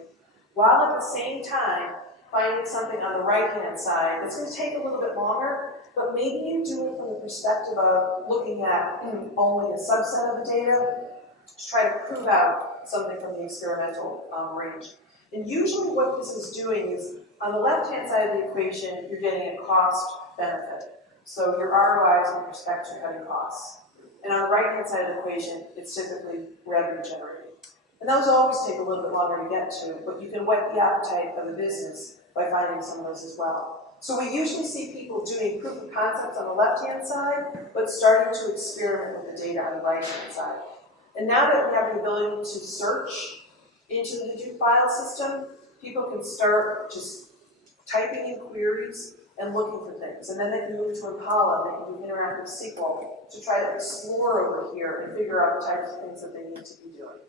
while at the same time finding something on the right-hand side that's going to take a little bit longer, but maybe you do it from the perspective of looking at only a subset of the data to try to prove out something from the experimental range. And usually what this is doing is, on the left-hand side of the equation, you're getting a cost benefit. So your ROI is with respect to cutting costs. And on the right-hand side of the equation, it's typically revenue generating. And those always take a little bit longer to get to, but you can whet the appetite of the business by finding some of those as well. So we usually see people doing proof of concepts on the left-hand side, but starting to experiment with the data on the right-hand side. And now that we have the ability to search into the Hadoop file system, people can start just typing in queries and looking for things. And then they can move to Impala, they can do interactive SQL to try to explore over here and figure out the types of things that they need to be doing.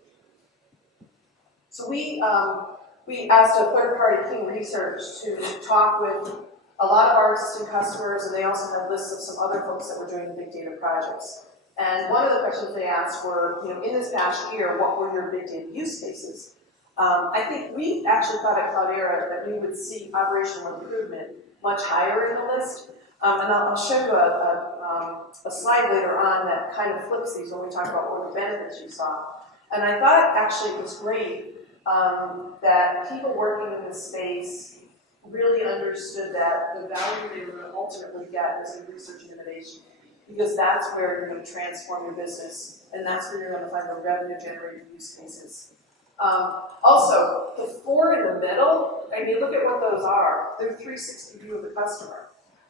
So we asked a third-party King Research to talk with a lot of our existing customers, and they also had lists of some other folks that were doing big data projects. And one of the questions they asked were, in this past year, what were your big data use cases? I think we actually thought at Cloudera that we would see operational improvement much higher in the list. And I'll show you a slide later on that kind of flips these when we talk about what the benefits you saw. And I thought actually it was great that people working in this space really understood that the value they were going to ultimately get was in research and innovation, because that's where you're going to transform your business, and that's where you're going to find the revenue-generating use cases. Also, the 4 in the middle, I mean, look at what those are. They're 360 view of the customer.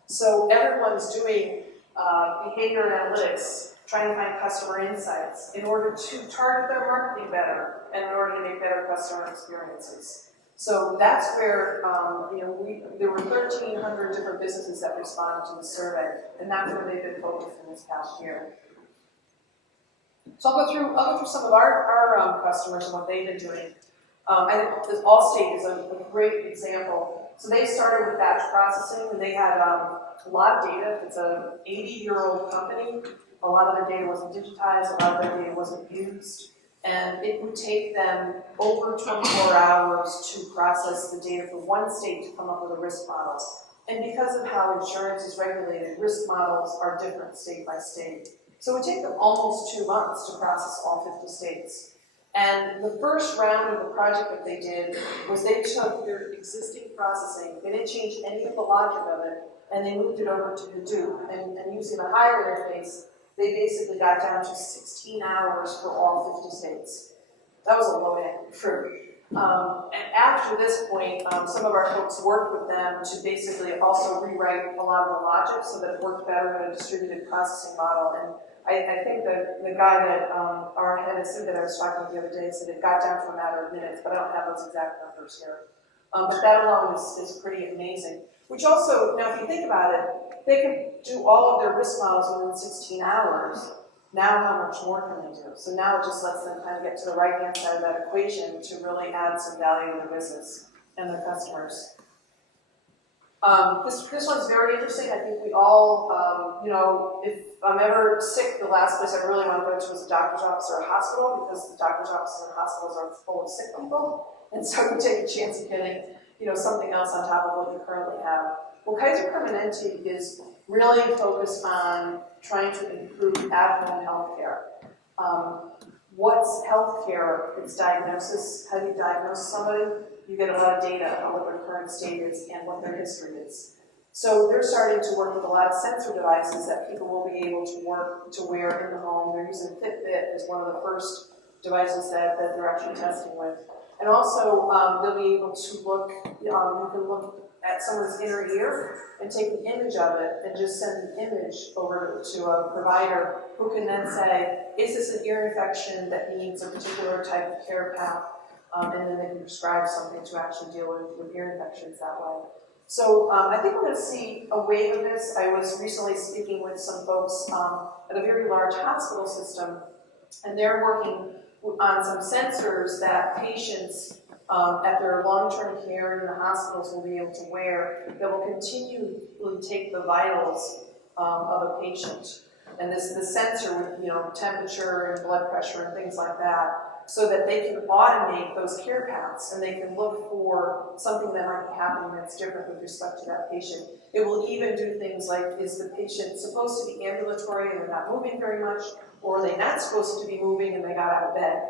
So everyone's doing behavior analytics, trying to find customer insights in order to target their marketing better and in order to make better customer experiences. So that's where, there were 1,300 different businesses that responded to the survey, and that's where they've been focused in this past year. So I'll go through some of our customers and what they've been doing. I think Allstate is a great example. So they started with batch processing, and they had a lot of data. It's an 80-year-old company. A lot of their data wasn't digitized. A lot of their data wasn't used. And it would take them over 24 hours to process the data for one state to come up with a risk model. And because of how insurance is regulated, risk models are different state by state. So it would take them almost 2 months to process all 50 states. And the first round of the project that they did was they took their existing processing, they didn't change any of the logic of it, and they moved it over to Hadoop. And using the higher interface, they basically got down to 16 hours for all 50 states. That was a low-hanging fruit. And after this point, some of our folks worked with them to basically also rewrite a lot of the logic so that it worked better in a distributed processing model. And I think that the guy that our head of SIG that I was talking with the other day said it got down to a matter of minutes, but I don't have those exact numbers here. But that alone is pretty amazing. Which also, now if you think about it, they can do all of their risk models within 16 hours. Now how much more can they do? So now it just lets them kind of get to the right-hand side of that equation to really add some value to their business and their customers. This one's very interesting. I think we all, if I'm ever sick, the last place I really want to go to is a doctor's office or a hospital, because the doctor's offices and hospitals are full of sick people. And so you take a chance of getting, something else on top of what you currently have. Well, Kaiser Permanente is really focused on trying to improve at-home healthcare. What's healthcare? It's diagnosis. How do you diagnose somebody? You get a lot of data on what their current state is and what their history is. So they're starting to work with a lot of sensor devices that people will be able to wear in the home. They're using Fitbit as one of the first devices that they're actually testing with. And also, they'll be able to look, you can look at someone's inner ear and take an image of it and just send an image over to a provider who can then say, is this an ear infection that needs a particular type of care path? And then they can prescribe something to actually deal with ear infections that way. So I think we're going to see a wave of this. I was recently speaking with some folks at a very large hospital system, and they're working on some sensors that patients at their long-term care in the hospitals will be able to wear that will continually take the vitals of a patient. And the sensor with temperature and blood pressure and things like that, so that they can automate those care paths and they can look for something that might be happening that's different with respect to that patient. It will even do things like, is the patient supposed to be ambulatory and they're not moving very much, or are they not supposed to be moving and they got out of bed?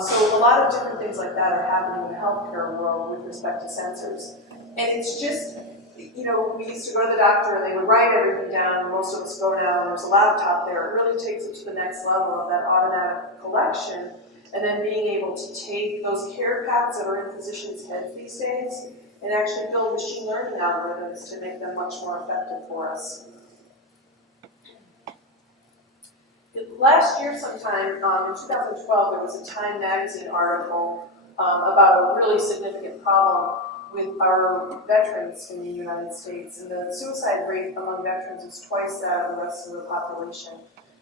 So a lot of different things like that are happening in the healthcare world with respect to sensors. And it's just, we used to go to the doctor and they would write everything down, and most of us go now, there's a laptop there. It really takes it to the next level of that automatic collection, and then being able to take those care paths that are in physicians' heads these days and actually build machine learning algorithms to make them much more effective for us. Last year sometime, in 2012, there was a Time magazine article about a really significant problem with our veterans in the United States. And the suicide rate among veterans is twice that of the rest of the population.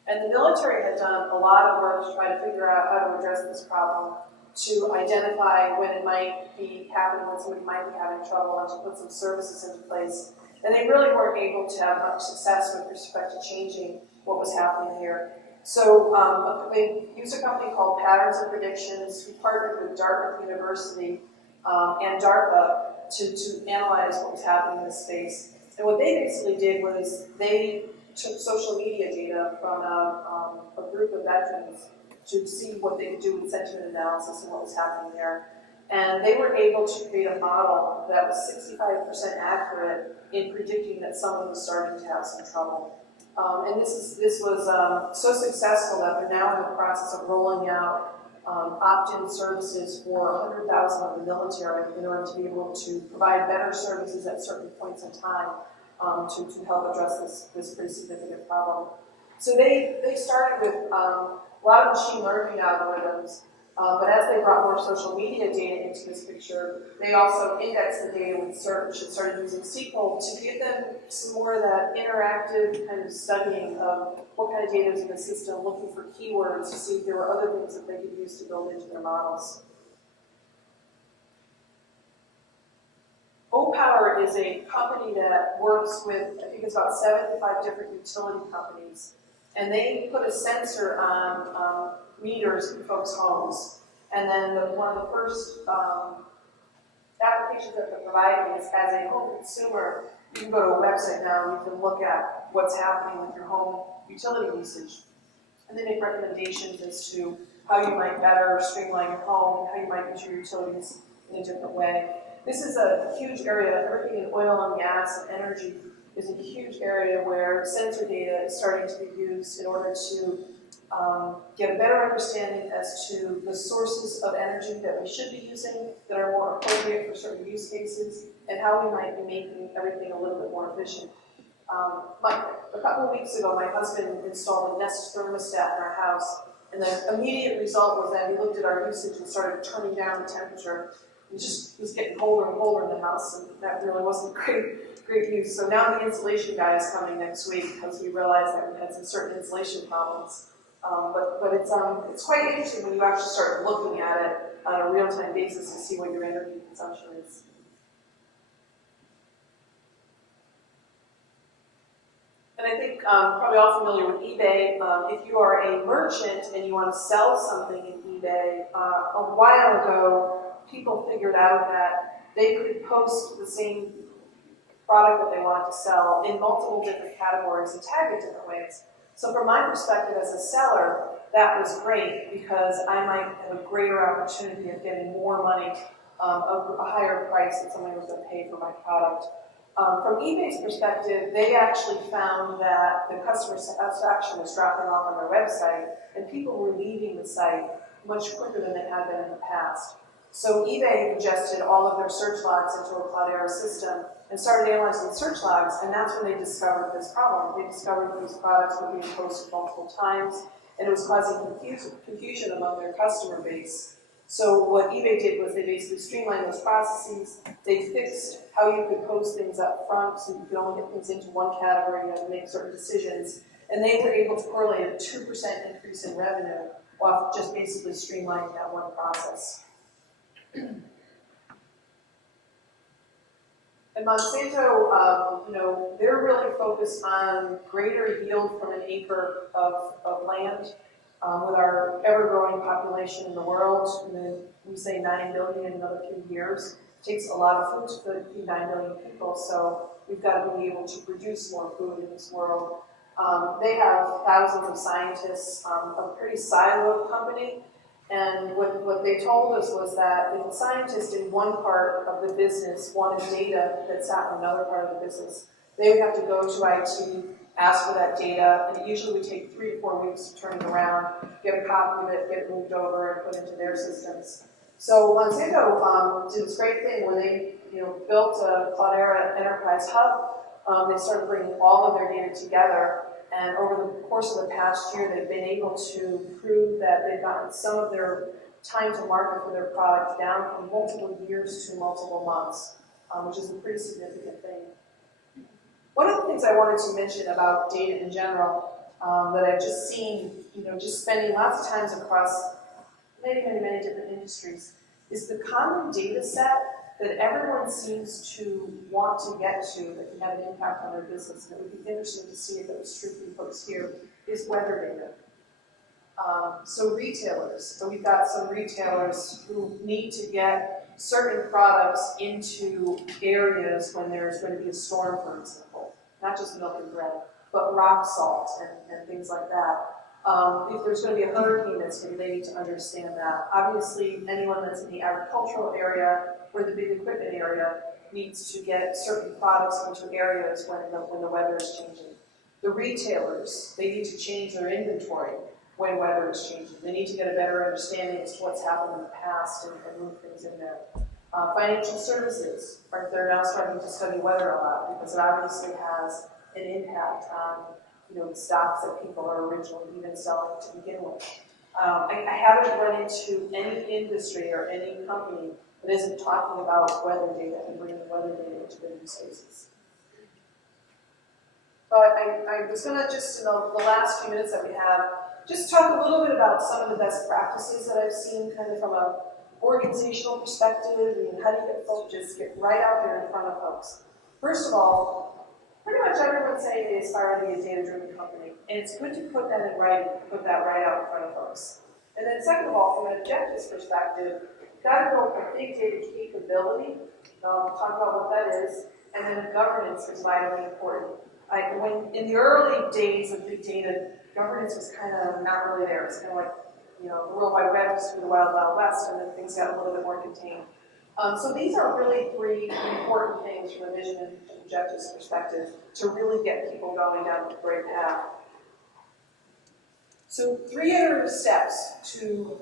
And the military had done a lot of work to try to figure out how to address this problem, to identify when it might be happening, when somebody might be having trouble, and to put some services into place. And they really weren't able to have much success with respect to changing what was happening here. So they used a company called Patterns and Predictions, who partnered with Dartmouth University and DARPA to analyze what was happening in this space. And what they basically did was they took social media data from a group of veterans to see what they could do with sentiment analysis and what was happening there. And they were able to create a model that was 65% accurate in predicting that someone was starting to have some trouble. And this was so successful that they're now in the process of rolling out opt-in services for 100,000 of the military in order to be able to provide better services at certain points in time to help address this pretty significant problem. So they started with a lot of machine learning algorithms, but as they brought more social media data into this picture, they also indexed the data with search and started using SQL to give them some more of that interactive kind of studying of what kind of data is in the system, looking for keywords to see if there were other things that they could use to build into their models. O-Power is a company that works with, I think it's about 75 different utility companies, and they put a sensor on meters in folks' homes. And then one of the first applications that they're providing is, as a home consumer, you can go to a website now and you can look at what's happening with your home utility usage. And they make recommendations as to how you might better streamline your home, how you might use your utilities in a different way. This is a huge area. Everything in oil and gas and energy is a huge area where sensor data is starting to be used in order to get a better understanding as to the sources of energy that we should be using that are more appropriate for certain use cases, and how we might be making everything a little bit more efficient. A couple of weeks ago, my husband installed a Nest thermostat in our house, and the immediate result was that he looked at our usage and started turning down the temperature. It just was getting colder and colder in the house, and that really wasn't great use. So now the insulation guy is coming next week because we realized that we had some certain insulation problems. But it's quite interesting when you actually start looking at it on a real-time basis to see what your energy consumption is. And I think probably all familiar with eBay. If you are a merchant and you want to sell something in eBay, a while ago, people figured out that they could post the same product that they wanted to sell in multiple different categories and tag it different ways. So from my perspective as a seller, that was great because I might have a greater opportunity of getting more money, a higher price that somebody was going to pay for my product. From eBay's perspective, they actually found that the customer satisfaction was dropping off on their website, and people were leaving the site much quicker than they had been in the past. So eBay ingested all of their search logs into a Cloudera system and started analyzing the search logs, and that's when they discovered this problem. They discovered these products were being posted multiple times, and it was causing confusion among their customer base. So what eBay did was they basically streamlined those processes. They fixed how you could post things up front, so you could only get things into one category and make certain decisions. And they were able to correlate a 2% increase in revenue off just basically streamlining that one process. And Monsanto, they're really focused on greater yield from an acre of land. With our ever-growing population in the world, and then we say 9 billion in another few years, it takes a lot of food to feed 9 billion people, so we've got to be able to produce more food in this world. They have thousands of scientists, a pretty siloed company, and what they told us was that if a scientist in one part of the business wanted data that sat in another part of the business, they would have to go to IT, ask for that data, and it usually would take 3 to 4 weeks to turn it around, get a copy of it, get it moved over, and put into their systems. So Monsanto did this great thing when they built a Cloudera Enterprise Hub. They started bringing all of their data together, and over the course of the past year, they've been able to prove that they've gotten some of their time to market for their product down from multiple years to multiple months, which is a pretty significant thing. One of the things I wanted to mention about data in general that I've just seen, just spending lots of times across many different industries, is the common data set that everyone seems to want to get to that can have an impact on their business. And it would be interesting to see if it was true for you folks here, is weather data. So retailers, so we've got some retailers who need to get certain products into areas when there's going to be a storm, for example. Not just milk and bread, but rock salt and things like that. If there's going to be a hurricane that's going, they need to understand that. Obviously, anyone that's in the agricultural area or the big equipment area needs to get certain products into areas when the weather is changing. The retailers, they need to change their inventory when weather is changing. They need to get a better understanding as to what's happened in the past and move things in there. Financial services, they're now starting to study weather a lot because it obviously has an impact on the stocks that people are originally even selling to begin with. I haven't run into any industry or any company that isn't talking about weather data and bringing weather data into their use cases. But I was going to just, in the last few minutes that we have, just talk a little bit about some of the best practices that I've seen kind of from an organizational perspective, and how do you get folks to just get right out there in front of folks. First of all, pretty much everyone's saying they aspire to be a data-driven company, and it's good to put that in writing, put that right out in front of folks. And then second of all, from an objectives perspective, you've got to build a big data capability. I'll talk about what that is, and then governance is vitally important. When in the early days of big data, governance was kind of not really there. It's kind of like, the World Wide Web was through the Wild Wild West, and then things got a little bit more contained. So these are really 3 important things from a vision and objectives perspective to really get people going down the right path. So 3 iterative steps to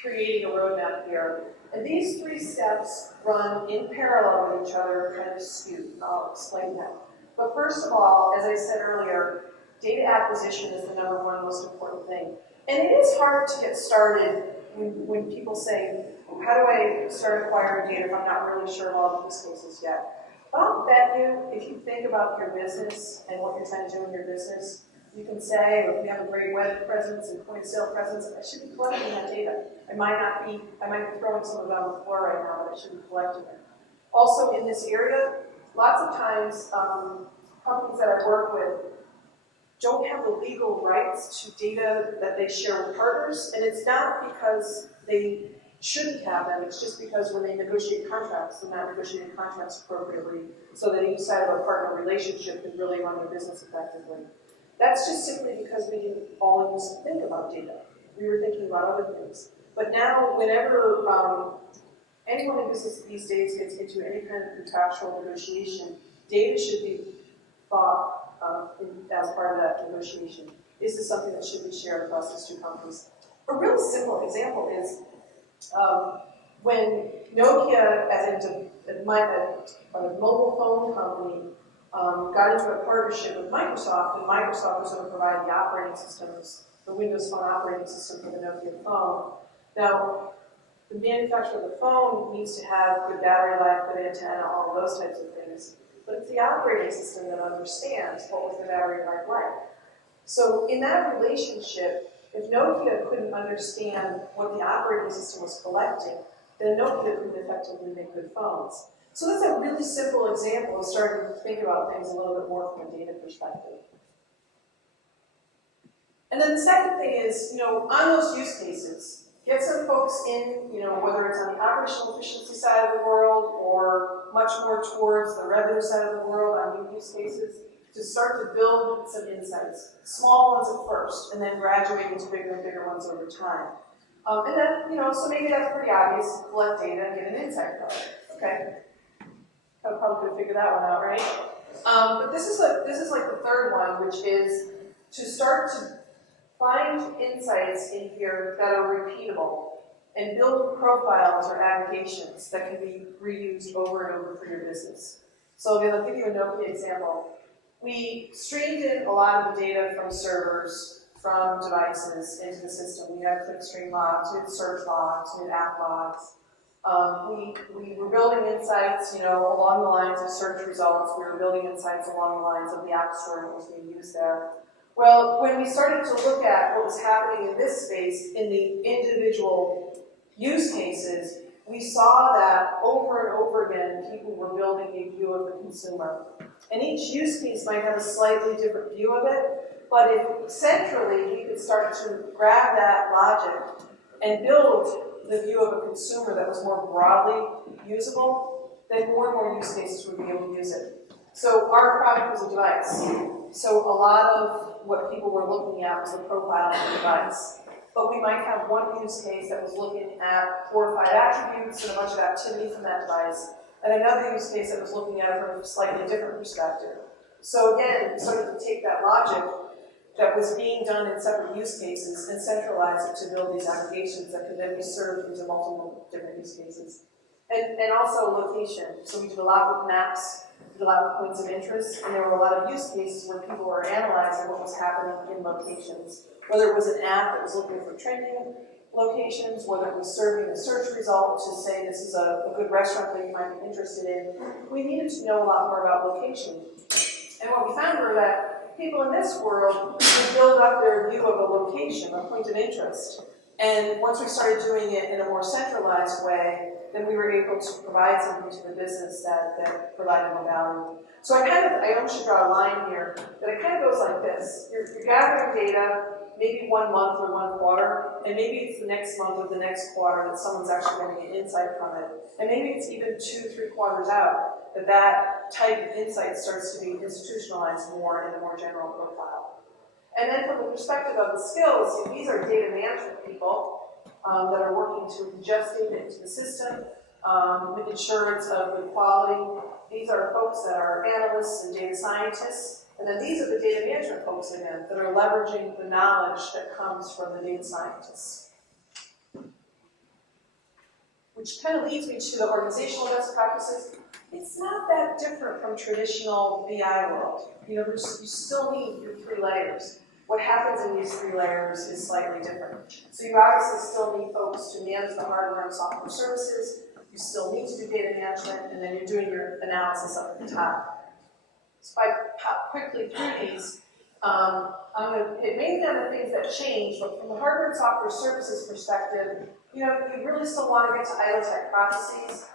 creating a roadmap here. And these 3 steps run in parallel with each other, kind of skewed. I'll explain that. But first of all, as I said earlier, data acquisition is the number 1 most important thing. And it is hard to get started when people say, how do I start acquiring data if I'm not really sure of all the use cases yet? But I'll bet you, if you think about your business and what you're trying to do in your business, you can say, if you have a great web presence and point of sale presence, I should be collecting that data. I might be throwing some of it on the floor right now, but I should be collecting it. Also in this area, lots of times, companies that I work with don't have the legal rights to data that they share with partners, and it's not because they shouldn't have them, it's just because when they negotiate contracts, they're not negotiating contracts appropriately so that each side of a partner relationship can really run their business effectively. That's just simply because we didn't always think about data. We were thinking about other things. But now, whenever anyone in business these days gets into any kind of contractual negotiation, data should be thought of as part of that negotiation. Is this something that should be shared across these two companies? A really simple example is when Nokia, as a mobile phone company, got into a partnership with Microsoft, and Microsoft was going to provide the operating systems, the Windows Phone operating system for the Nokia phone. Now, the manufacturer of the phone needs to have good battery life, good antenna, all of those types of things. But it's the operating system that understands what was the battery life like. So in that relationship, if Nokia couldn't understand what the operating system was collecting, then Nokia couldn't effectively make good phones. So that's a really simple example of starting to think about things a little bit more from a data perspective. And then the second thing is, on those use cases, get some folks in, whether it's on the operational efficiency side of the world or much more towards the revenue side of the world on new use cases, to start to build some insights. Small ones at first, and then graduate into bigger and bigger ones over time. And then, so maybe that's pretty obvious, collect data and get an insight from it. Okay. I probably could have figured that one out, right? But this is like the third one, which is to start to find insights in here that are repeatable and build profiles or aggregations that can be reused over and over for your business. So again, I'll give you a Nokia example. We streamed in a lot of the data from servers, from devices into the system. We had clickstream logs, we had search logs, we had app logs. We were building insights, along the lines of search results. We were building insights along the lines of the app store and what was being used there. Well, when we started to look at what was happening in this space in the individual use cases, we saw that over and over again, people were building a view of the consumer. And each use case might have a slightly different view of it, but if centrally we could start to grab that logic and build the view of a consumer that was more broadly usable, then more and more use cases would be able to use it. So our product was a device. So a lot of what people were looking at was the profile of the device. But we might have one use case that was looking at 4 or 5 attributes and a bunch of activity from that device, and another use case that was looking at it from a slightly different perspective. So again, we started to take that logic that was being done in separate use cases and centralize it to build these aggregations that could then be served into multiple different use cases. And also location. So we did a lot with maps, we did a lot with points of interest, and there were a lot of use cases where people were analyzing what was happening in locations. Whether it was an app that was looking for trending locations, whether it was serving a search result to say this is a good restaurant that you might be interested in, we needed to know a lot more about location. And what we found were that people in this world would build up their view of a location, a point of interest. And once we started doing it in a more centralized way, then we were able to provide something to the business that provided more value. So I almost should draw a line here, that it kind of goes like this. You're gathering data, maybe 1 month or 1 quarter, and maybe it's the next month or the next quarter that someone's actually getting an insight from it. And maybe it's even 2-3 quarters out that type of insight starts to be institutionalized more in a more general profile. And then from the perspective of the skills, these are data management people that are working to ingest data into the system with assurance of good quality. These are folks that are analysts and data scientists. And then these are the data management folks again that are leveraging the knowledge that comes from the data scientists. Which kind of leads me to the organizational best practices. It's not that different from traditional BI world. You still need your 3 layers. What happens in these 3 layers is slightly different. So you obviously still need folks to manage the hardware and software services. You still need to do data management, and then you're doing your analysis up at the top. So if I pop quickly through these, I'm going to hit mainly on the things that change, but from the hardware and software services perspective, you really still want to get to idle-type processes.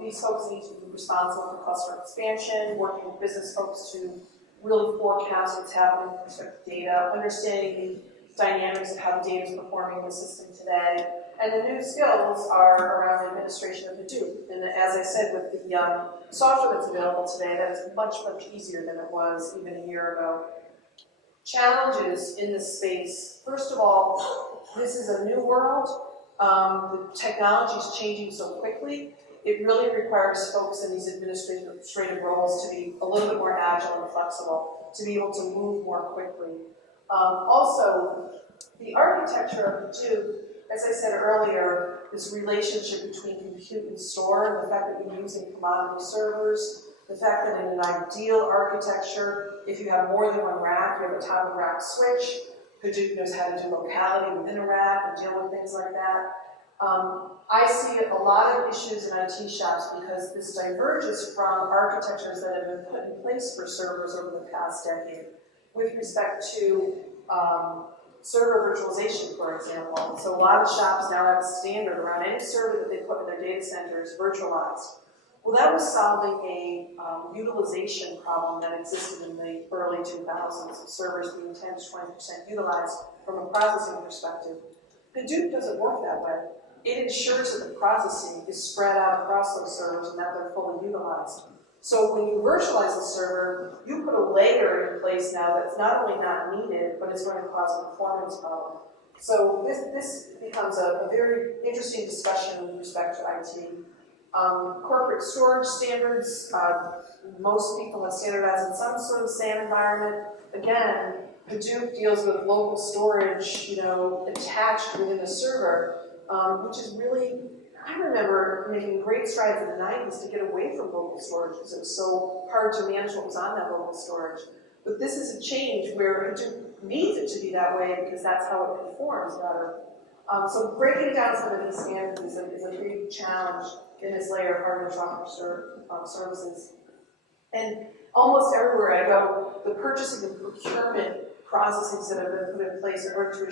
These folks need to be responsible for cluster expansion, working with business folks to really forecast what's happening with respect to data, understanding the dynamics of how the data is performing in the system today. And the new skills are around the administration of Hadoop. And as I said, with the software that's available today, that is much, much easier than it was even a year ago. Challenges in this space. First of all, this is a new world. The technology is changing so quickly. it really requires folks in these administrative roles to be a little bit more agile and flexible, to be able to move more quickly. Also, the architecture of Hadoop, as I said earlier, this relationship between compute and store, the fact that you're using commodity servers, the fact that in an ideal architecture, if you have more than one rack, you have a top-of-rack switch. Hadoop knows how to do locality within a rack and deal with things like that. I see a lot of issues in IT shops because this diverges from architectures that have been put in place for servers over the past decade with respect to server virtualization, for example. So a lot of shops now have a standard around any server that they put in their data centers virtualized. Well, that was solving a utilization problem that existed in the early 2000s of servers being 10 to 20% utilized from a processing perspective. Hadoop doesn't work that way. It ensures that the processing is spread out across those servers and that they're fully utilized. So when you virtualize a server, you put a layer in place now that's not only not needed, but it's going to cause a performance problem. So this becomes a very interesting discussion with respect to IT. Corporate storage standards, most people have standardized in some sort of SAN environment. Again, Hadoop deals with local storage, attached within the server, which is really, I remember making great strides in the 90s to get away from local storage because it was so hard to manage what was on that local storage. But this is a change where Hadoop needs it to be that way because that's how it performs better. So breaking down some of these standards is a big challenge in this layer of hardware software services. And almost everywhere I go, the purchasing and procurement processes that have been put in place in order to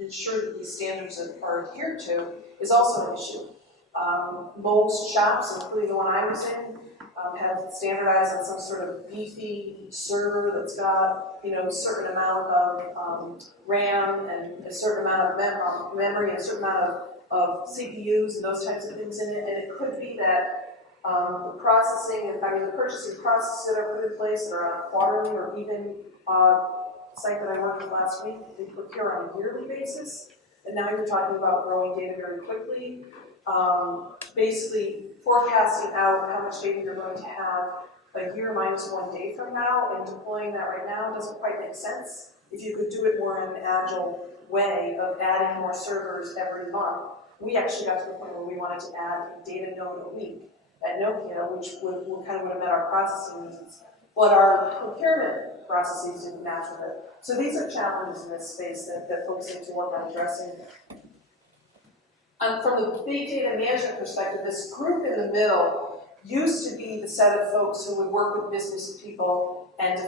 ensure that these standards are adhered to is also an issue. Most shops, including the one I was in, have standardized on some sort of beefy server that's got a certain amount of RAM and a certain amount of memory and a certain amount of CPUs and those types of things in it. And it could be that the purchasing processes that are put in place that are on a quarterly or even site that I worked with last week, they procure on a yearly basis. And now you're talking about growing data very quickly. Basically forecasting out how much data you're going to have a year minus 1 day from now and deploying that right now doesn't quite make sense. If you could do it more in an agile way of adding more servers every month. We actually got to the point where we wanted to add a data node a week at Nokia, which would have met our processing needs. But our procurement processes didn't match with it. So these are challenges in this space that folks need to work on addressing. From the big data management perspective, this group in the middle used to be the set of folks who would work with business people and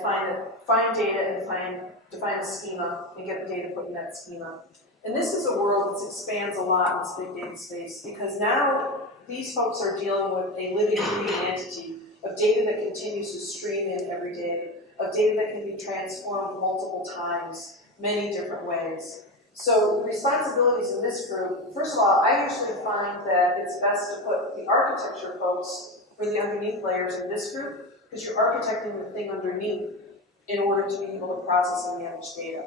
find data and define a schema and get the data put in that schema. And this is a world that expands a lot in this big data space because now these folks are dealing with a living, breathing entity of data that continues to stream in every day, of data that can be transformed multiple times, many different ways. So responsibilities in this group, first of all, I usually find that it's best to put the architecture folks for the underneath layers in this group because you're architecting the thing underneath in order to be able to process and manage data.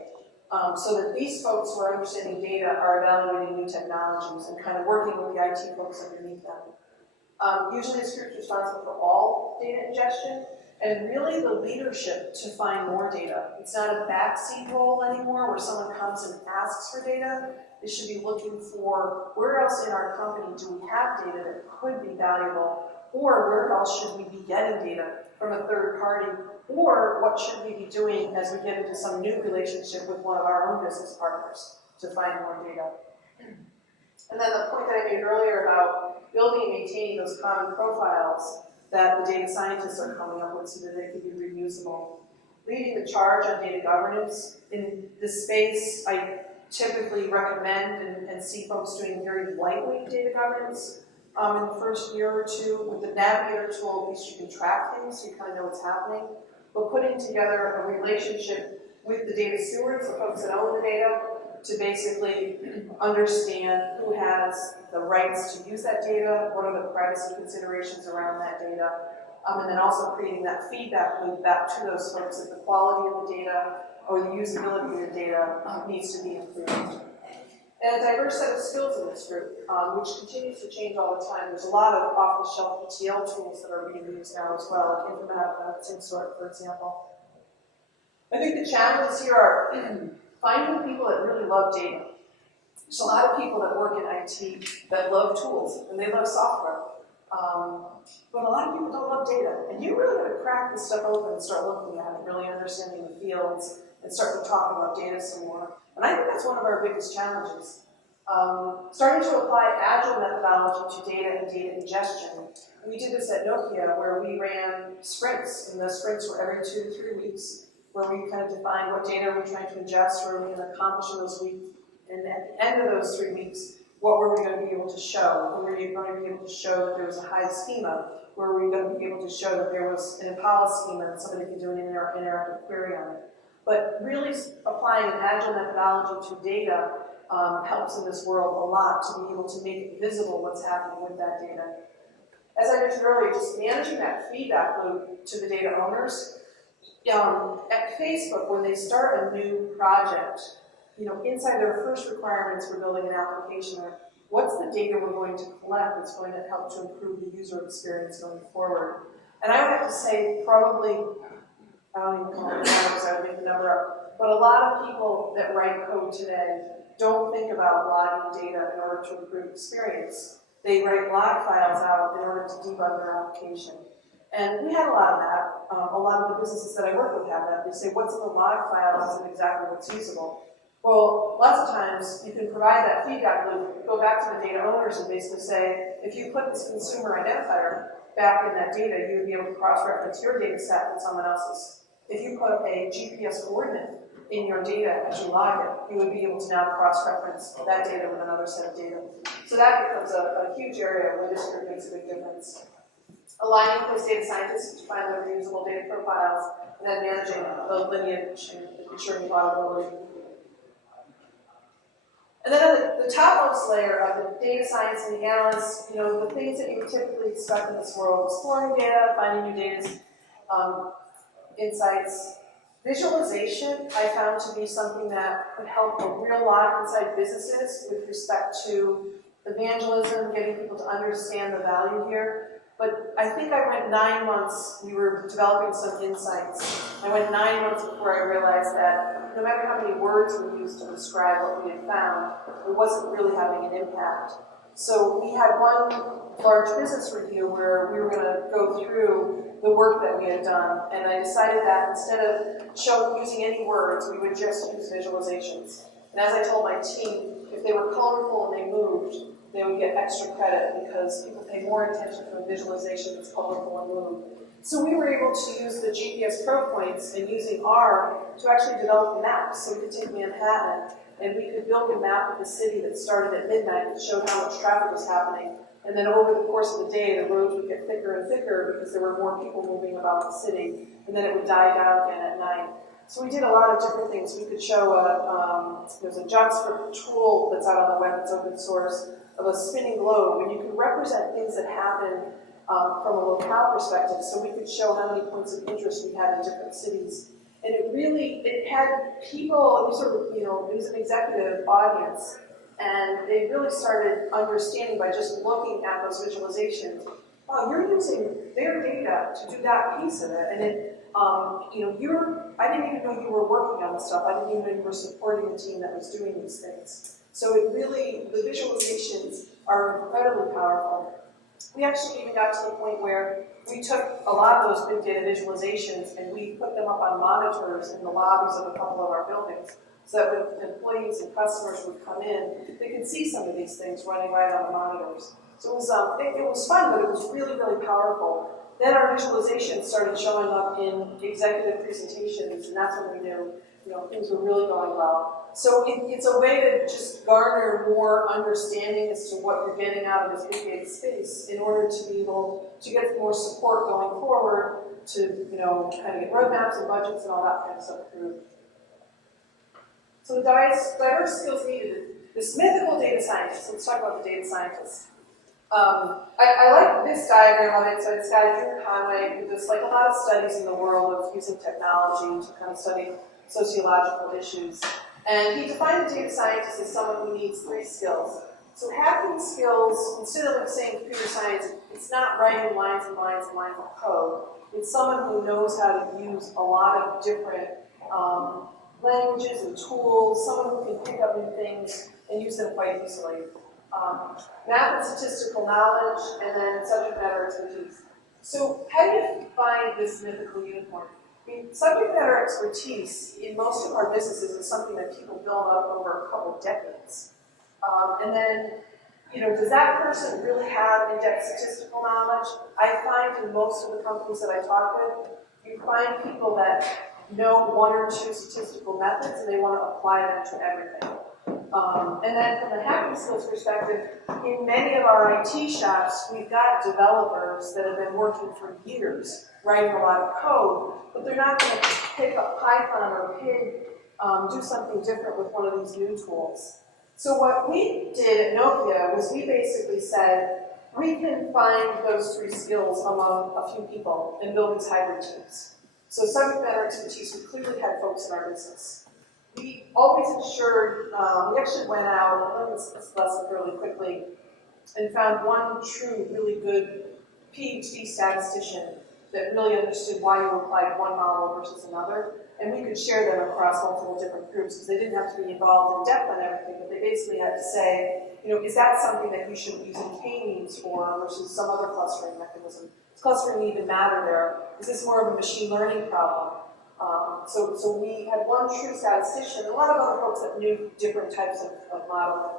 So that these folks who are understanding data are evaluating new technologies and kind of working with the IT folks underneath them. Usually this group is responsible for all data ingestion and really the leadership to find more data. It's not a backseat role anymore where someone comes and asks for data. They should be looking for where else in our company do we have data that could be valuable, or where else should we be getting data from a third party, or what should we be doing as we get into some new relationship with one of our own business partners to find more data. And then the point that I made earlier about building and maintaining those common profiles that the data scientists are coming up with so that they can be reusable. Leading the charge on data governance. In this space, I typically recommend and see folks doing very lightweight data governance in the first year or two. With the Navigator tool, at least you can track things so you kind of know what's happening. But putting together a relationship with the data stewards, the folks that own the data, to basically understand who has the rights to use that data, what are the privacy considerations around that data, and then also creating that feedback loop back to those folks that the quality of the data or the usability of the data needs to be improved. and a diverse set of skills in this group, which continues to change all the time. There's a lot of off-the-shelf ETL tools that are being used now as well, like Informatica, same sort, for example. I think the challenges here are finding people that really love data. There's a lot of people that work in IT that love tools, and they love software. But a lot of people don't love data. And you really got to crack this stuff open and start looking at it, really understanding the fields, and start to talk about data some more. And I think that's one of our biggest challenges. Starting to apply agile methodology to data and data ingestion. We did this at Nokia, where we ran sprints, and the sprints were every 2 to 3 weeks, where we kind of defined what data we're trying to ingest, what we're going to accomplish in those weeks. And at the end of those 3 weeks, what were we going to be able to show? Were we going to be able to show that there was a high schema? Were we going to be able to show that there was an Impala schema and somebody could do an interactive query on it? But really applying an agile methodology to data helps in this world a lot to be able to make it visible what's happening with that data. As I mentioned earlier, just managing that feedback loop to the data owners. At Facebook, when they start a new project, inside their first requirements for building an application are, what's the data we're going to collect that's going to help to improve the user experience going forward? And I would have to say, probably, I don't even call it numbers, I would make the number up, but a lot of people that write code today don't think about logging data in order to improve experience. They write log files out in order to debug their application. And we had a lot of that. A lot of the businesses that I work with have that. They say, what's in the log files isn't exactly what's usable. Well, lots of times you can provide that feedback loop, go back to the data owners and basically say, if you put this consumer identifier back in that data, you would be able to cross-reference your data set with someone else's. If you put a GPS coordinate in your data as you log it, you would be able to now cross-reference that data with another set of data. So that becomes a huge area where this group makes a big difference. Aligning with those data scientists to find the reusable data profiles, and then managing the lineage and ensuring auditability. And then on the topmost layer of the data science and the analysts, the things that you would typically expect in this world: exploring data, finding new data, insights. Visualization I found to be something that could help a real lot inside businesses with respect to evangelism, getting people to understand the value here. But I think I went 9 months, we were developing some insights. I went 9 months before I realized that no matter how many words we used to describe what we had found, it wasn't really having an impact. So we had one large business review where we were going to go through the work that we had done, and I decided that instead of using any words, we would just use visualizations. And as I told my team, if they were colorful and they moved, they would get extra credit because people pay more attention to a visualization that's colorful and moved. So we were able to use the GPS Pro Points and using R to actually develop maps. So we could take Manhattan and we could build a map of the city that started at midnight that showed how much traffic was happening. And then over the course of the day, the roads would get thicker and thicker because there were more people moving about the city. And then it would die down again at night. So we did a lot of different things. We could show there's a JavaScript tool that's out on the web that's open source of a spinning globe, and you can represent things that happen from a locale perspective. So we could show how many points of interest we had in different cities. And it had people, it was an executive audience, and they really started understanding by just looking at those visualizations, wow, you're using their data to do that piece of it. And I didn't even know you were working on this stuff. I didn't even know you were supporting the team that was doing these things. So the visualizations are incredibly powerful. We actually even got to the point where we took a lot of those big data visualizations and we put them up on monitors in the lobbies of a couple of our buildings, so that when employees and customers would come in, they could see some of these things running right on the monitors. So it was fun, but it was really, really powerful. Then our visualizations started showing up in executive presentations, and that's when we knew things were really going well. So it's a way to just garner more understanding as to what you're getting out of this big data space in order to be able to get more support going forward to kind of get roadmaps and budgets and all that kind of stuff through. So the diverse skills needed. This mythical data scientist. Let's talk about the data scientist. I like this diagram of it. So it's got Andrew Conway, who does like a lot of studies in the world of using technology to kind of study sociological issues. And he defined a data scientist as someone who needs 3 skills. So hacking skills, instead of saying computer science, it's not writing lines and lines and lines of code. It's someone who knows how to use a lot of different languages and tools, someone who can pick up new things and use them quite easily. Math and statistical knowledge, and then subject matter expertise. So how do you find this mythical unicorn? I mean, subject matter expertise in most of our businesses is something that people build up over a couple decades. And then, does that person really have in-depth statistical knowledge? I find in most of the companies that I talk with, you find people that know 1 or 2 statistical methods and they want to apply them to everything. And then from the hacking skills perspective, in many of our IT shops, we've got developers that have been working for years, writing a lot of code, but they're not going to pick up Python or Pig, do something different with one of these new tools. So what we did at Nokia was we basically said, we can find those 3 skills among a few people and build these hybrid teams. So subject matter expertise, we clearly had folks in our business. We always ensured, we actually went out, I learned this lesson fairly quickly, and found one true, really good PhD statistician that really understood why you applied one model versus another, and we could share them across multiple different groups because they didn't have to be involved in depth on everything, but they basically had to say, is that something that you should be using k-means for versus some other clustering mechanism? Does clustering even matter there? Is this more of a machine learning problem? So we had one true statistician, and a lot of other folks that knew different types of modeling.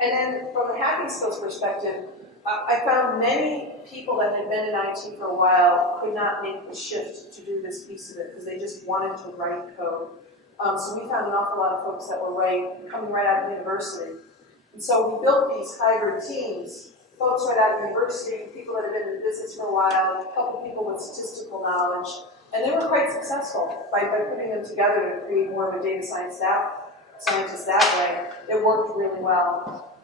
And then from the hacking skills perspective, I found many people that had been in IT for a while could not make the shift to do this piece of it because they just wanted to write code. So we found an awful lot of folks that were coming right out of university. And so we built these hybrid teams, folks right out of university, people that had been in the business for a while, a couple people with statistical knowledge, and they were quite successful by putting them together to create more of a data scientist that way. It worked really well.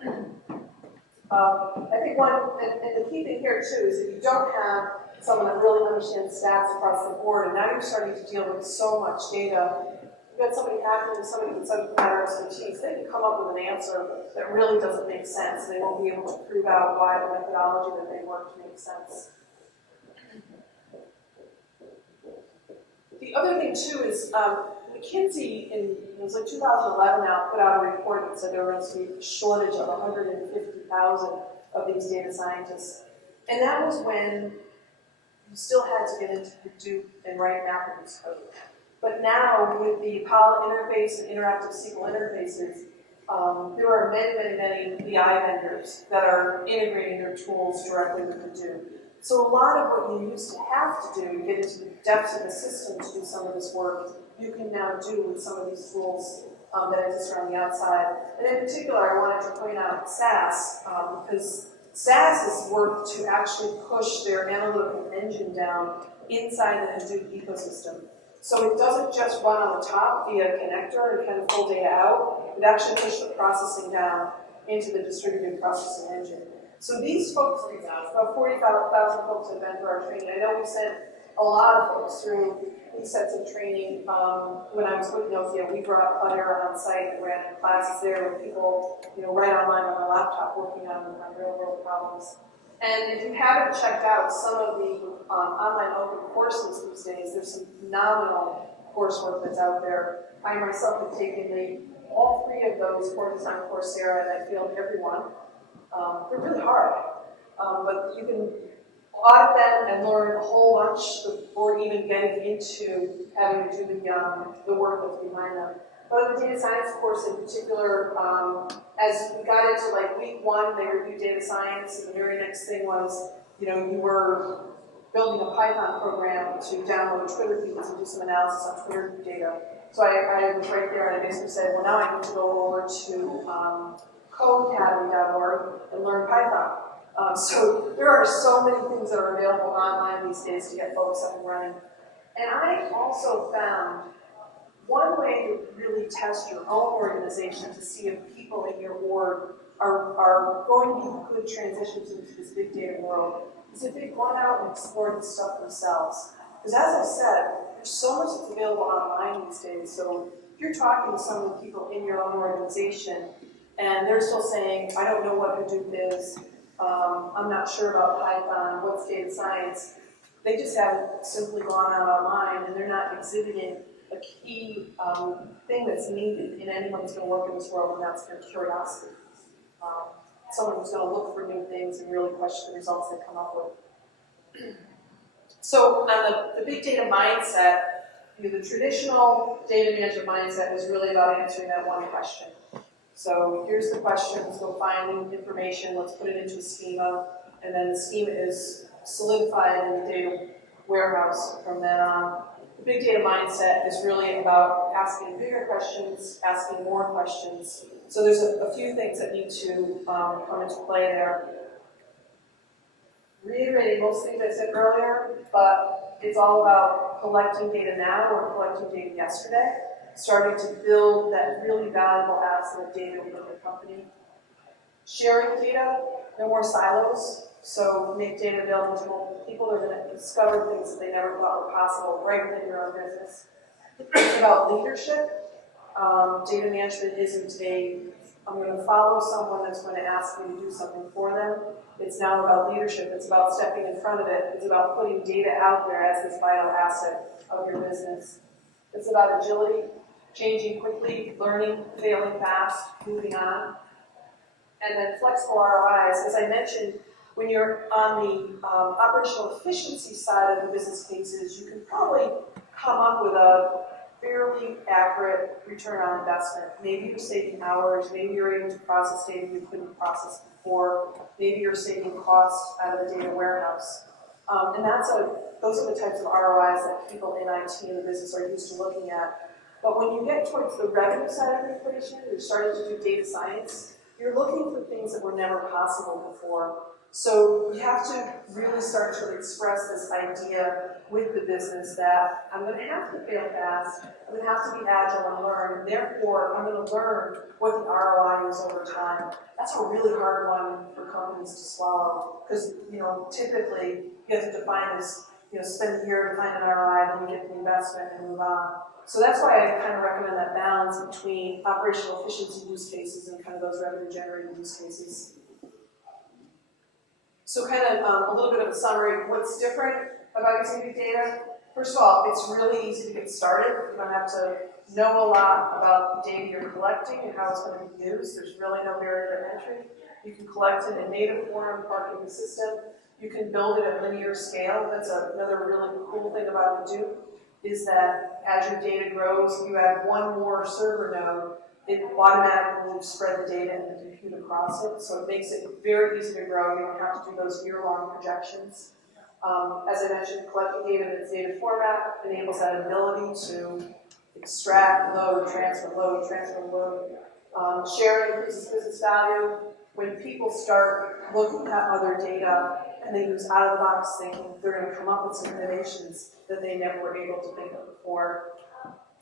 I think and the key thing here too is that you don't have someone that really understands stats across the board, and now you're starting to deal with so much data. You've got somebody hacking, somebody with subject matter expertise, they can come up with an answer that really doesn't make sense. They won't be able to prove out why the methodology that they worked makes sense. The other thing too is McKinsey, it was like 2011 now, put out a report that said there was going to be a shortage of 150,000 of these data scientists. And that was when you still had to get into Hadoop and write MapReduce code. But now, with the Apollo interface and interactive SQL interfaces, there are many BI vendors that are integrating their tools directly with Hadoop. So a lot of what you used to have to do to get into the depths of the system to do some of this work, you can now do with some of these tools that exist around the outside. And in particular, I wanted to point out SAS, because SAS has worked to actually push their analytical engine down inside the Hadoop ecosystem. So it doesn't just run on the top via a connector and kind of pull data out, it actually pushes the processing down into the distributed processing engine. So these folks, about 40,000 folks have been through our training. I know we sent a lot of folks through these sets of training. When I was with Nokia, we brought Cloudera on site and ran classes there with people, right online on their laptop working on real-world problems. And if you haven't checked out some of the online open courses these days, there's some phenomenal coursework that's out there. I myself have taken all 3 of those courses on Coursera, and I failed every one. They're really hard, but you can audit them and learn a whole bunch before even getting into having to do the work that's behind them. But the data science course in particular, as we got into week 1, they reviewed data science, and the very next thing was, you were building a Python program to download Twitter feeds and do some analysis on Twitter data. So I was right there, and I basically said, well, now I need to go over to codeacademy.org and learn Python. So there are so many things that are available online these days to get folks up and running. And I also found one way to really test your own organization to see if people in your org are going to be good transitions into this big data world is if they've gone out and explored this stuff themselves. Because as I said, there's so much that's available online these days, so you're talking to some of the people in your own organization, and they're still saying, I don't know what Hadoop is, I'm not sure about Python, what's data science. They just haven't simply gone out online, and they're not exhibiting a key thing that's needed in anyone who's going to work in this world, and that's their curiosity. Someone who's going to look for new things and really question the results they come up with. So on the big data mindset, the traditional data management mindset was really about answering that one question. So here's the question, let's go find new information, let's put it into a schema, and then the schema is solidified in the data warehouse from then on. The big data mindset is really about asking bigger questions, asking more questions. So there's a few things that need to come into play there. Reiterating most things I said earlier, but it's all about collecting data now or collecting data yesterday, starting to build that really valuable asset of data within the company. Sharing data, no more silos, so make data available to multiple people. They're going to discover things that they never thought were possible right within your own business. It's about leadership. Data management isn't I'm going to follow someone that's going to ask me to do something for them. It's now about leadership. It's about stepping in front of it. It's about putting data out there as this vital asset of your business. It's about agility, changing quickly, learning, failing fast, moving on. And then flexible ROIs. As I mentioned, when you're on the operational efficiency side of the business cases, you can probably come up with a fairly accurate return on investment. Maybe you're saving hours, maybe you're able to process data you couldn't process before, maybe you're saving costs out of the data warehouse. And those are the types of ROIs that people in IT and the business are used to looking at. But when you get towards the revenue side of the equation, you're starting to do data science, you're looking for things that were never possible before. So you have to really start to express this idea with the business that I'm going to have to fail fast, I'm going to have to be agile and learn, and therefore I'm going to learn what the ROI is over time. That's a really hard one for companies to swallow because, typically you have to define this, spend a year to find an ROI, then you get the investment and move on. So that's why I kind of recommend that balance between operational efficiency use cases and kind of those revenue generating use cases. So kind of a little bit of a summary of what's different about using big data. First of all, it's really easy to get started. You don't have to know a lot about the data you're collecting and how it's going to be used. There's really no barrier to entry. You can collect it in native form, park in the system. You can build it at linear scale. That's another really cool thing about Hadoop, is that as your data grows, you add one more server node, it automatically will spread the data and the compute across it, so it makes it very easy to grow. You don't have to do those year-long projections. As I mentioned, collecting data in its native format enables that ability to extract, load, transfer, load. Sharing increases business value. When people start looking at other data and they use out-of-the-box thinking, they're going to come up with some innovations that they never were able to think of before.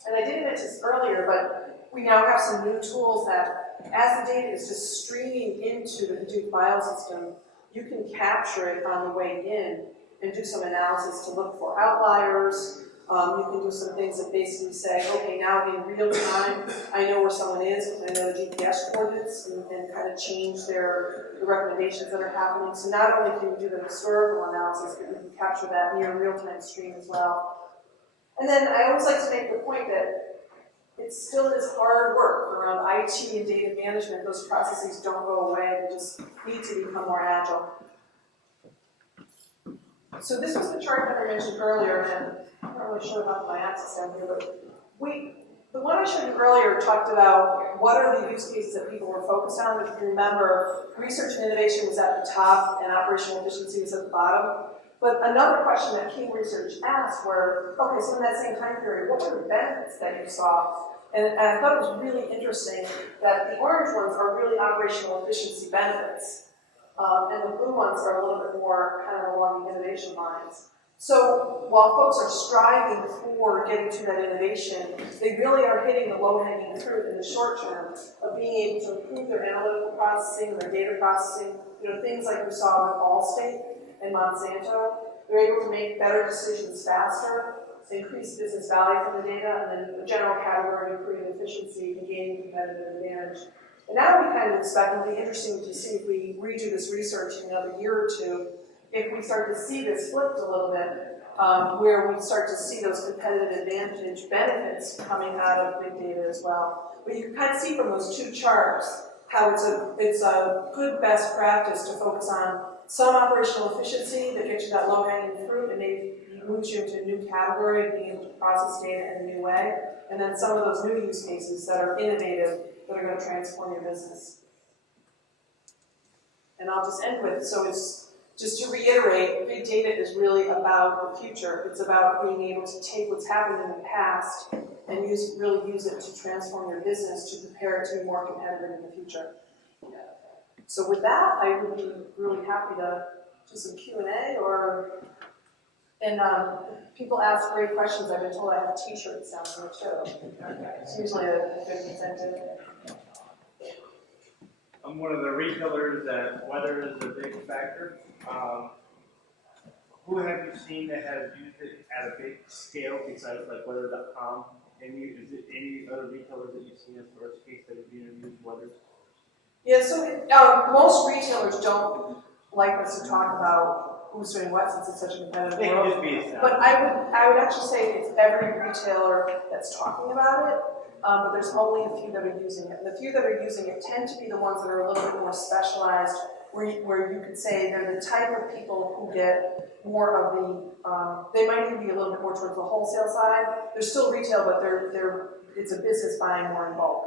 And I didn't mention this earlier, but we now have some new tools that, as the data is just streaming into the Hadoop file system, you can capture it on the way in and do some analysis to look for outliers. You can do some things that basically say, okay, now in real time, I know where someone is, I know the GPS coordinates, and kind of change the recommendations that are happening. So not only can you do the historical analysis, but you can capture that near real-time stream as well. And then I always like to make the point that it still is hard work around IT and data management. Those processes don't go away. They just need to become more agile. So this was the chart that I mentioned earlier, and I'm not really sure about my access down here, but the one I showed you earlier talked about what are the use cases that people were focused on. If you remember, research and innovation was at the top and operational efficiency was at the bottom. But another question that King Research asked were, okay, so in that same time period, what were the benefits that you saw? And I thought it was really interesting that the orange ones are really operational efficiency benefits. And the blue ones are a little bit more kind of along the innovation lines. So while folks are striving for getting to that innovation, they really are hitting the low-hanging fruit in the short term of being able to improve their analytical processing, their data processing, things like we saw with Allstate and Monsanto. They're able to make better decisions faster. to increase business value from the data, and then the general category of improving efficiency and gaining competitive advantage. And now we kind of expect, it'll be interesting to see if we redo this research in another year or two, if we start to see this flipped a little bit, where we start to see those competitive advantage benefits coming out of big data as well. But you can kind of see from those two charts how it's a good best practice to focus on some operational efficiency that gets you that low-hanging fruit and maybe moves you into a new category of being able to process data in a new way, and then some of those new use cases that are innovative that are going to transform your business. And I'll just end with, so it's just to reiterate, big data is really about the future. It's about being able to take what's happened in the past and really use it to transform your business to prepare it to be more competitive in the future. So with that, I would be really happy to do some Q&A and people ask great questions. I've been told I have t-shirts down here too. It's usually a good incentive. I'm one of the retailers that weather is a big factor. Who have you seen that has used it at a big scale besides like weather.com? Is it any other retailers that you've seen as far as case that have used weather? Yeah, so most retailers don't like us to talk about who's doing what since it's such a competitive world. But I would actually say it's every retailer that's talking about it, but there's only a few that are using it. And the few that are using it tend to be the ones that are a little bit more specialized, where you could say they're the type of people who get more of the, they might even be a little bit more towards the wholesale side. They're still retail, but it's a business buying more in bulk.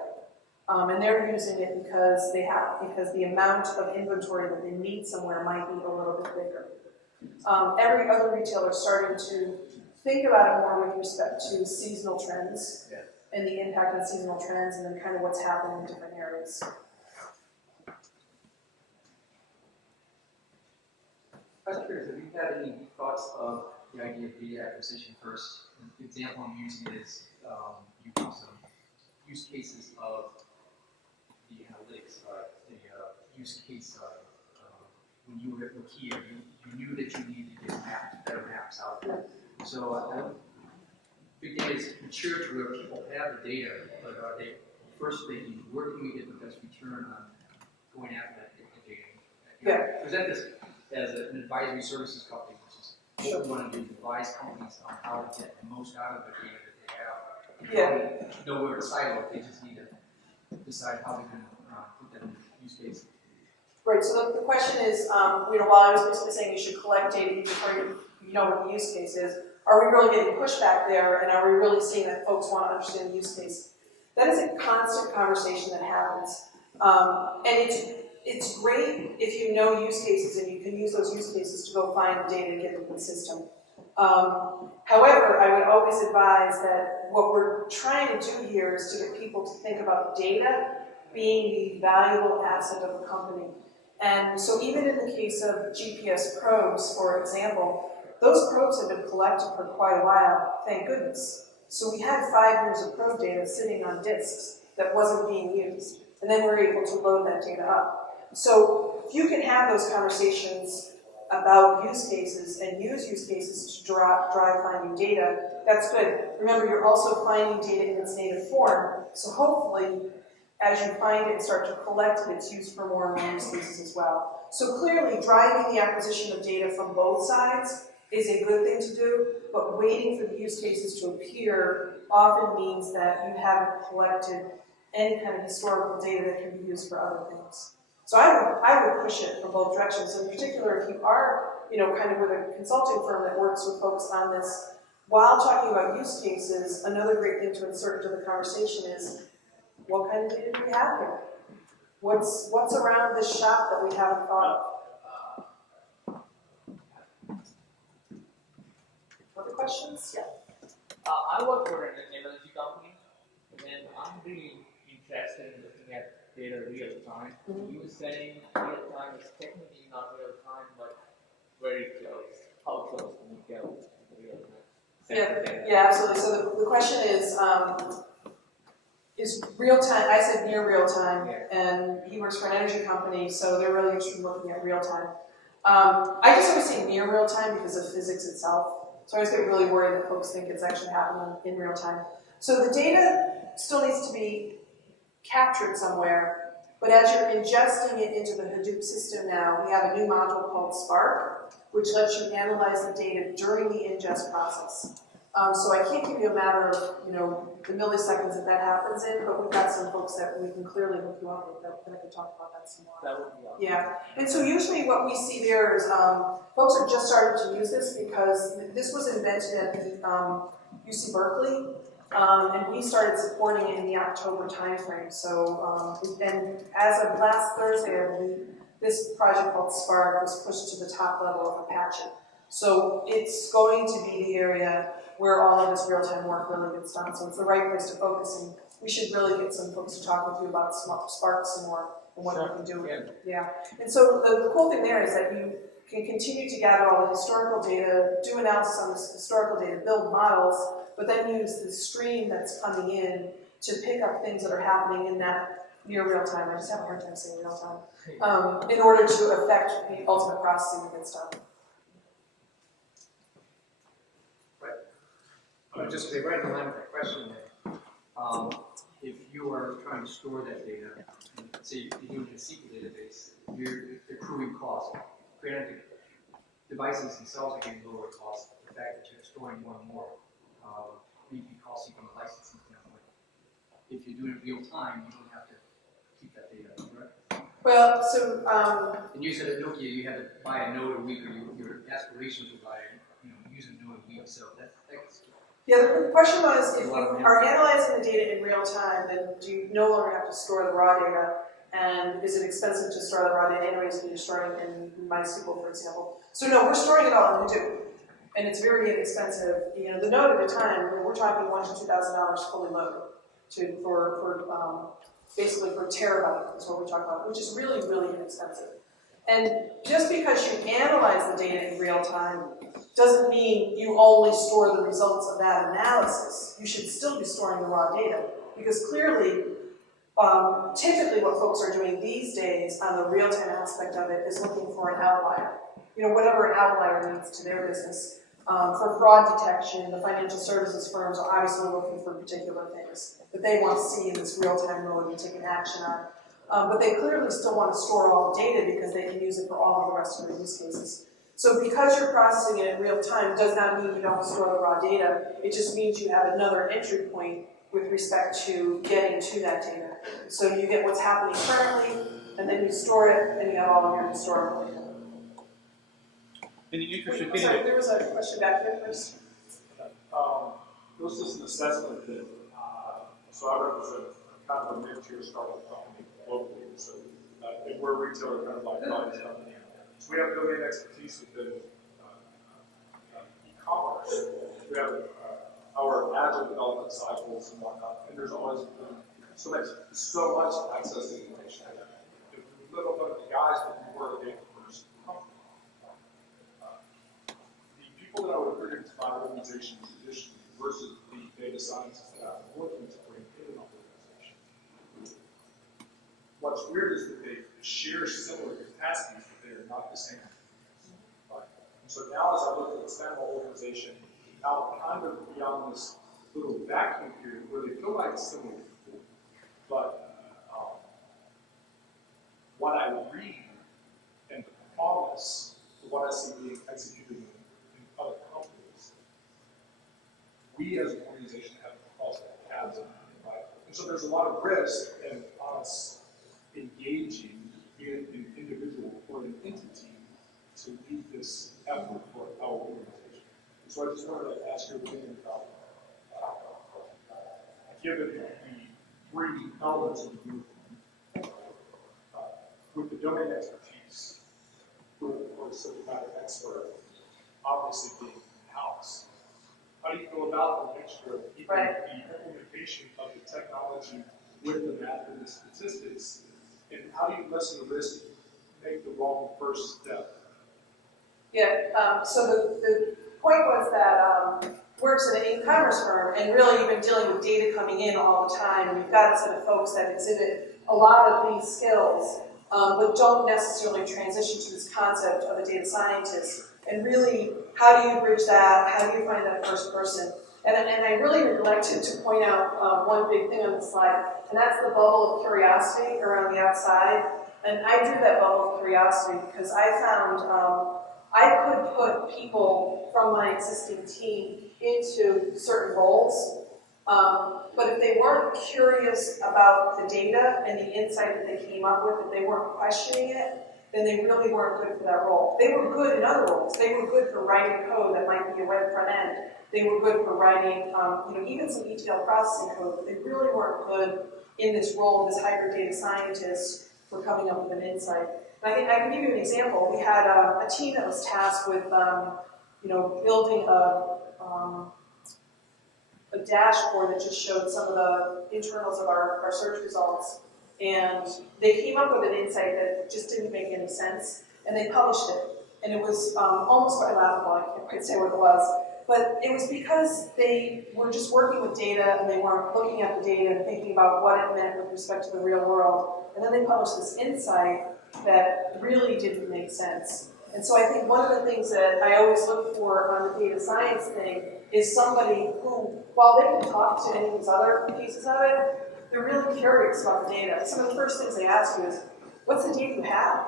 And they're using it because the amount of inventory that they need somewhere might be a little bit bigger. Every other retailer is starting to think about it more with respect to seasonal trends and the impact on seasonal trends and then kind of what's happening in different areas. I was curious, have you had any thoughts of the idea of data acquisition first? The example I'm using is you have some use cases of the analytics, the use case when you were at Nokia, you knew that you needed to get better maps out there. So big data is mature to where people have the data, but are they first thinking, where can we get the best return on going after that data? Yeah. Present this as an advisory services company, which is what we want to do, advise companies on how to get the most out of the data that they have. Yeah. Know where it's siloed, they just need to decide how they can put that in use case. Right, so the question is, while I was basically saying you should collect data before you know what the use case is, are we really getting pushback there, and are we really seeing that folks want to understand the use case? That is a constant conversation that happens. And it's great if you know use cases and you can use those use cases to go find data and get into the system. However, I would always advise that what we're trying to do here is to get people to think about data being the valuable asset of a company. And so even in the case of GPS probes, for example, those probes have been collected for quite a while, thank goodness. So we had 5 years of probe data sitting on disks that wasn't being used. And then we were able to load that data up. So if you can have those conversations about use cases and use use cases to drive finding data, that's good. Remember, you're also finding data in its native form. So hopefully, as you find it and start to collect it, it's used for more and more use cases as well. So clearly, driving the acquisition of data from both sides is a good thing to do, but waiting for the use cases to appear often means that you haven't collected any kind of historical data that can be used for other things. So I would push it from both directions. In particular, if you are, kind of with a consulting firm that works with folks on this, while talking about use cases, another great thing to insert into the conversation is, what kind of data do we have here? What's around this shop that we haven't thought of? Other questions? Yeah. I work for an energy company, and I'm really interested in looking at data real time. Mm-hmm. You were saying real time is technically not real time, but very close. How close can you get to real time? Yeah, absolutely. So the question is real time, I said near real time, and he works for an energy company, so they're really interested in looking at real time. I just always say near real time because of physics itself. So I always get really worried that folks think it's actually happening in real time. So the data still needs to be captured somewhere, but as you're ingesting it into the Hadoop system now, we have a new module called Spark, which lets you analyze the data during the ingest process. So I can't give you a matter of, the milliseconds that happens in, but we've got some folks that we can clearly hook you up with that can talk about that some more. That would be awesome. Yeah, and so usually what we see there is folks are just starting to use this because this was invented at the UC Berkeley, and we started supporting it in the October timeframe. So, and as of last Thursday, I believe, this project called Spark was pushed to the top level of Apache. So it's going to be the area where all of this real-time work really gets done. So it's the right place to focus, and we should really get some folks to talk with you about Spark some more and what we can do with it. Yeah. And so the cool thing there is that you can continue to gather all the historical data, do analysis on this historical data, build models, but then use the stream that's coming in to pick up things that are happening in that near real time. I just have a hard time saying real time. In order to affect the ultimate processing that gets done. Just to be right in line with that question, if you are trying to store that data, say you're doing a SQL database, you're accruing costs. Granted, devices themselves are getting lower cost. The fact that you're storing more and more may be costly from a licensing standpoint. If you're doing it real time, you don't have to keep that data, right? Well, so and you said at Nokia you had to buy a node a week, or your aspirations were by use a node a week. So that's yeah, the question was, if you are analyzing the data in real time, then do you no longer have to store the raw data? And is it expensive to store the raw data anyways when you're storing it in MySQL, for example? So no, we're storing it all in Hadoop. And it's very inexpensive. The node at a time, we're talking $1,000 to $2,000 fully loaded for basically for terabyte is what we talk about, which is really, really inexpensive. And just because you analyze the data in real time doesn't mean you only store the results of that analysis. You should still be storing the raw data, because clearly, typically what folks are doing these days on the real-time aspect of it is looking for an outlier. Whatever an outlier means to their business. For fraud detection, the financial services firms are obviously looking for particular things that they want to see in this real-time mode and take an action on. But they clearly still want to store all the data because they can use it for all of the rest of their use cases. So because you're processing it in real time does not mean you don't store the raw data. It just means you have another entry point with respect to getting to that data. So you get what's happening currently, and then you store it, and you have all of your historical data. Sorry, there was a question back here first. There was just an assessment that, so I represent kind of a mid-tier startup company locally, so and we're a retailer kind of like Brian's company. So we have domain expertise within e-commerce. We have our agile development cycles and whatnot, and there's always been so much access to information. If we look up at the guys that we were a data-first company, the people that I would bring into my organization traditionally versus the data scientists that I'm looking to bring in an organization. What's weird is that they share similar capacities, but they are not the same. Right? And so now as I look at expand my organization out kind of beyond this little vacuum period where they feel like it's similar before, but what I read and the promise of what I see being executed in other companies, we as an organization have crossed that chasm, right? And so there's a lot of risk in us engaging in an individual or an entity to lead this effort for our organization. And so I just wanted to ask your opinion about given the three elements of the group, with the domain expertise, or subject matter expert, obviously being in-house. How do you feel about the mixture of keeping the implementation of the technology with the math and the statistics, and how do you lessen the risk to make the wrong first step? Yeah, so the point was that works at an e-commerce firm, and really you've been dealing with data coming in all the time, and you've got a set of folks that exhibit a lot of these skills, but don't necessarily transition to this concept of a data scientist And really, how do you bridge that? How do you find that first person? And I really neglected to point out one big thing on the slide, and that's the bubble of curiosity around the outside. And I drew that bubble of curiosity because I found I could put people from my existing team into certain roles, but if they weren't curious about the data and the insight that they came up with, if they weren't questioning it, then they really weren't good for that role. They were good in other roles. They were good for writing code that might be a web front end. They were good for writing, even some ETL processing code, but they really weren't good in this role, this hybrid data scientist, for coming up with an insight. And I think I can give you an example. We had a team that was tasked with, building a dashboard that just showed some of the internals of our search results. And they came up with an insight that just didn't make any sense, and they published it. And it was almost quite laughable, I can't quite say what it was. But it was because they were just working with data, and they weren't looking at the data and thinking about what it meant with respect to the real world. And then they published this insight that really didn't make sense. And so I think one of the things that I always look for on the data science thing is somebody who, while they can talk to any of these other pieces of it, they're really curious about the data. Some of the first things they ask you is, what's the data you have?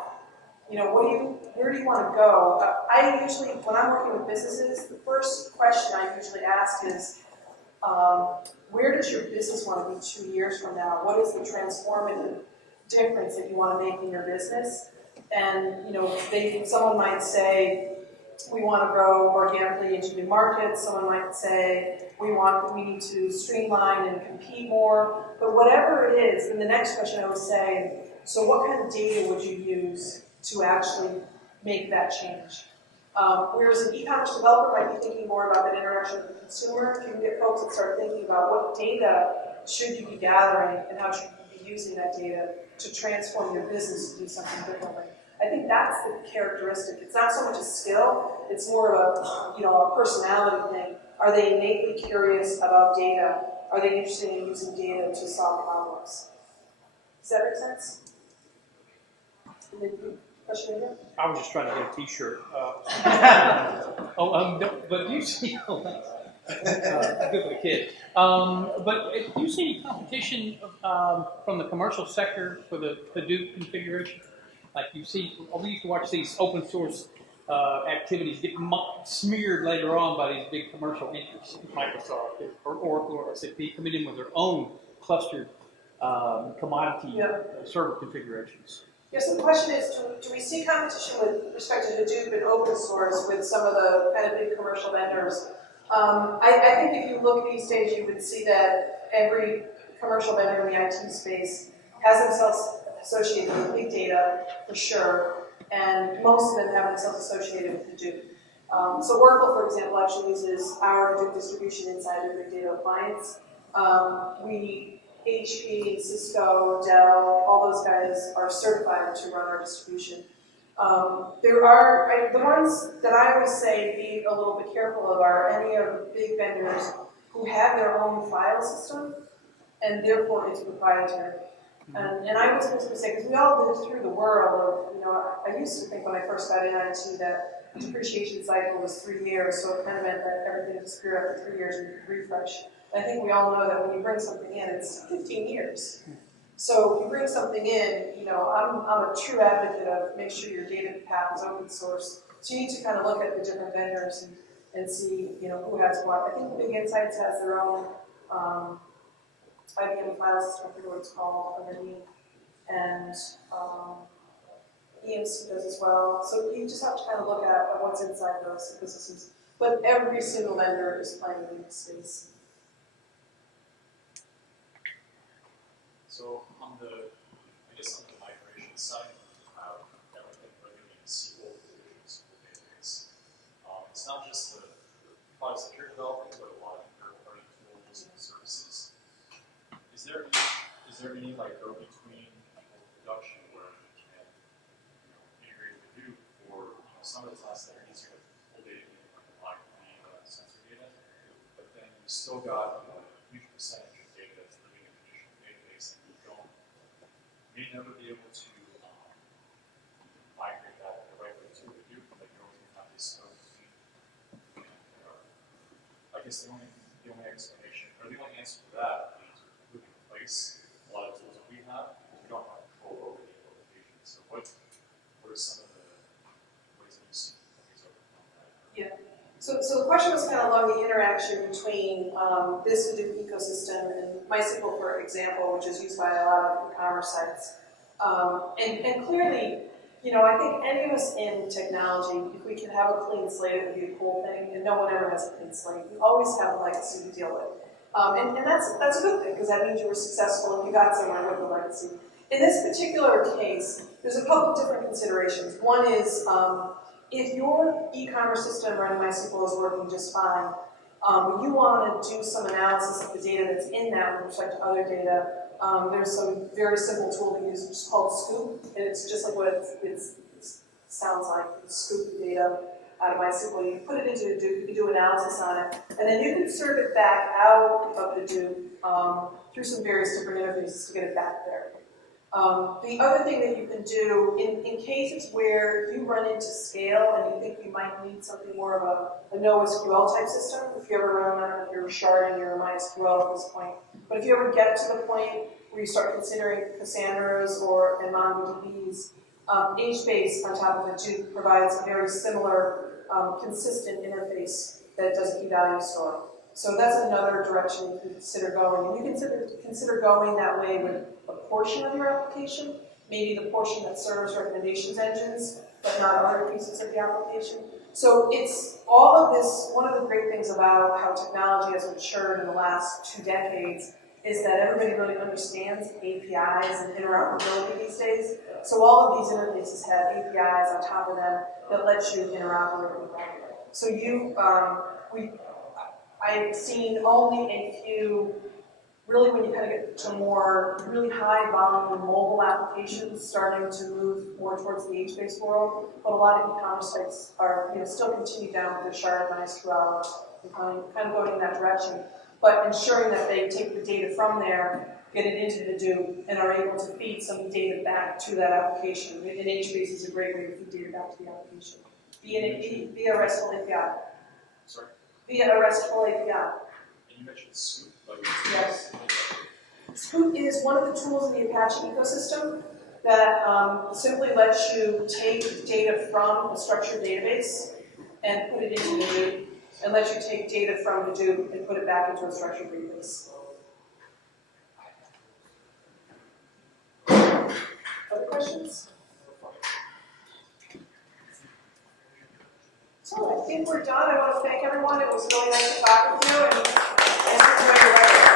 Where do you want to go? I usually, when I'm working with businesses, the first question I usually ask is, where does your business want to be 2 years from now? What is the transformative difference that you want to make in your business? And someone might say, we want to grow organically into new markets. Someone might say, we need to streamline and compete more. But whatever it is, then the next question I would say, so what kind of data would you use to actually make that change? Whereas an e-commerce developer might be thinking more about that interaction with the consumer, if you can get folks that start thinking about what data should you be gathering and how should you be using that data to transform your business to do something differently. I think that's the characteristic. It's not so much a skill, it's more of a personality thing. Are they innately curious about data? Are they interested in using data to solve problems? Does that make sense? Question again? I was just trying to get a T-shirt. But do you see? Good for the kid. But do you see any competition from the commercial sector for the Hadoop configuration? Like we used to watch these open source activities get smeared later on by these big commercial interests, Microsoft or Oracle or SAP, coming in with their own clustered commodity server configurations. Yes, so the question is, do we see competition with respect to Hadoop and open source with some of the kind of big commercial vendors? I think if you look these days, you would see that every commercial vendor in the IT space has themselves associated with big data, for sure, and most of them have themselves associated with Hadoop. So Oracle, for example, actually uses our Hadoop distribution inside their big data appliance. HP, Cisco, Dell, all those guys are certified to run our distribution. There are, the ones that I always say be a little bit careful of are any of the big vendors who have their own file system, and therefore it's proprietary. And I was supposed to say, because we all live through the world of, I used to think when I first got in IT that the depreciation cycle was 3 years, so it kind of meant that everything disappeared after 3 years and you could refresh. I think we all know that when you bring something in, it's 15 years. So if you bring something in, I'm a true advocate of make sure your data path is open source. So you need to kind of look at the different vendors and see, who has what. I think Big Insights has their own IBM file system, I forget what it's called, underneath, and EMC does as well. So you just have to kind of look at what's inside those ecosystems. But every single vendor is playing in this space. So on the migration side, everything living in SQL database. It's not just the products that you're developing, but a lot of third-party tools and services. Is there any go-between production where you can integrate with Hadoop for some of the tasks that are easier to pull data in, like the sensor data, but then you still got a huge percentage of data that's living in a traditional database, and you may never be able to migrate that the right way to Hadoop, like you're always going to have this guess the only explanation, or the only answer to that is we can replace a lot of tools that we have, because we don't have control over the implementation. So what are some of the ways that you see companies overcome that? Yeah. So the question was kind of along the interaction between this Hadoop ecosystem and MySQL, for example, which is used by a lot of e-commerce sites. And clearly, I think any of us in technology, if we could have a clean slate, it would be a cool thing, and no one ever has a clean slate. You always have a legacy to deal with. And that's a good thing, because that means you were successful and you got somewhere with the legacy. In this particular case, there's a couple different considerations. One is, if your e-commerce system running MySQL is working just fine, you want to do some analysis of the data that's in that with respect to other data. There's some very simple tool we use, which is called Scoop, and it's just like what it sounds like. You scoop the data out of MySQL, you put it into Hadoop, you can do analysis on it, and then you can serve it back out of Hadoop through some various different interfaces to get it back there. The other thing that you can do, in cases where you run into scale and you think you might need something more of a NoSQL type system, if you ever run, I don't know if you're sharding your MySQL at this point, but if you ever get to the point where you start considering Cassandras and MongoDBs, HBase on top of Hadoop provides a very similar, consistent interface that does a key value store. So that's another direction you can consider going. And you can consider going that way with a portion of your application, maybe the portion that serves recommendations engines, but not other pieces of the application. So it's all of this, one of the great things about how technology has matured in the last 2 decades is that everybody really understands APIs and interoperability these days. So all of these interfaces have APIs on top of them that let you interoperate with them. So I've seen only a few, really when you kind of get to more really high volume mobile applications starting to move more towards the HBase world, but a lot of e-commerce sites are still continue down with their sharded MySQL and kind of going in that direction, but ensuring that they take the data from there, get it into Hadoop, and are able to feed some data back to that application. And HBase is a great way to feed data back to the application via RESTful API. Sorry? Via a RESTful API. And you mentioned Scoop. Yes. Scoop is one of the tools in the Apache ecosystem that simply lets you take data from a structured database and put it into Hadoop, and lets you take data from Hadoop and put it back into a structured database. Other questions? So I think we're done. I want to thank everyone. It was really nice to talk with you, and thanks for joining.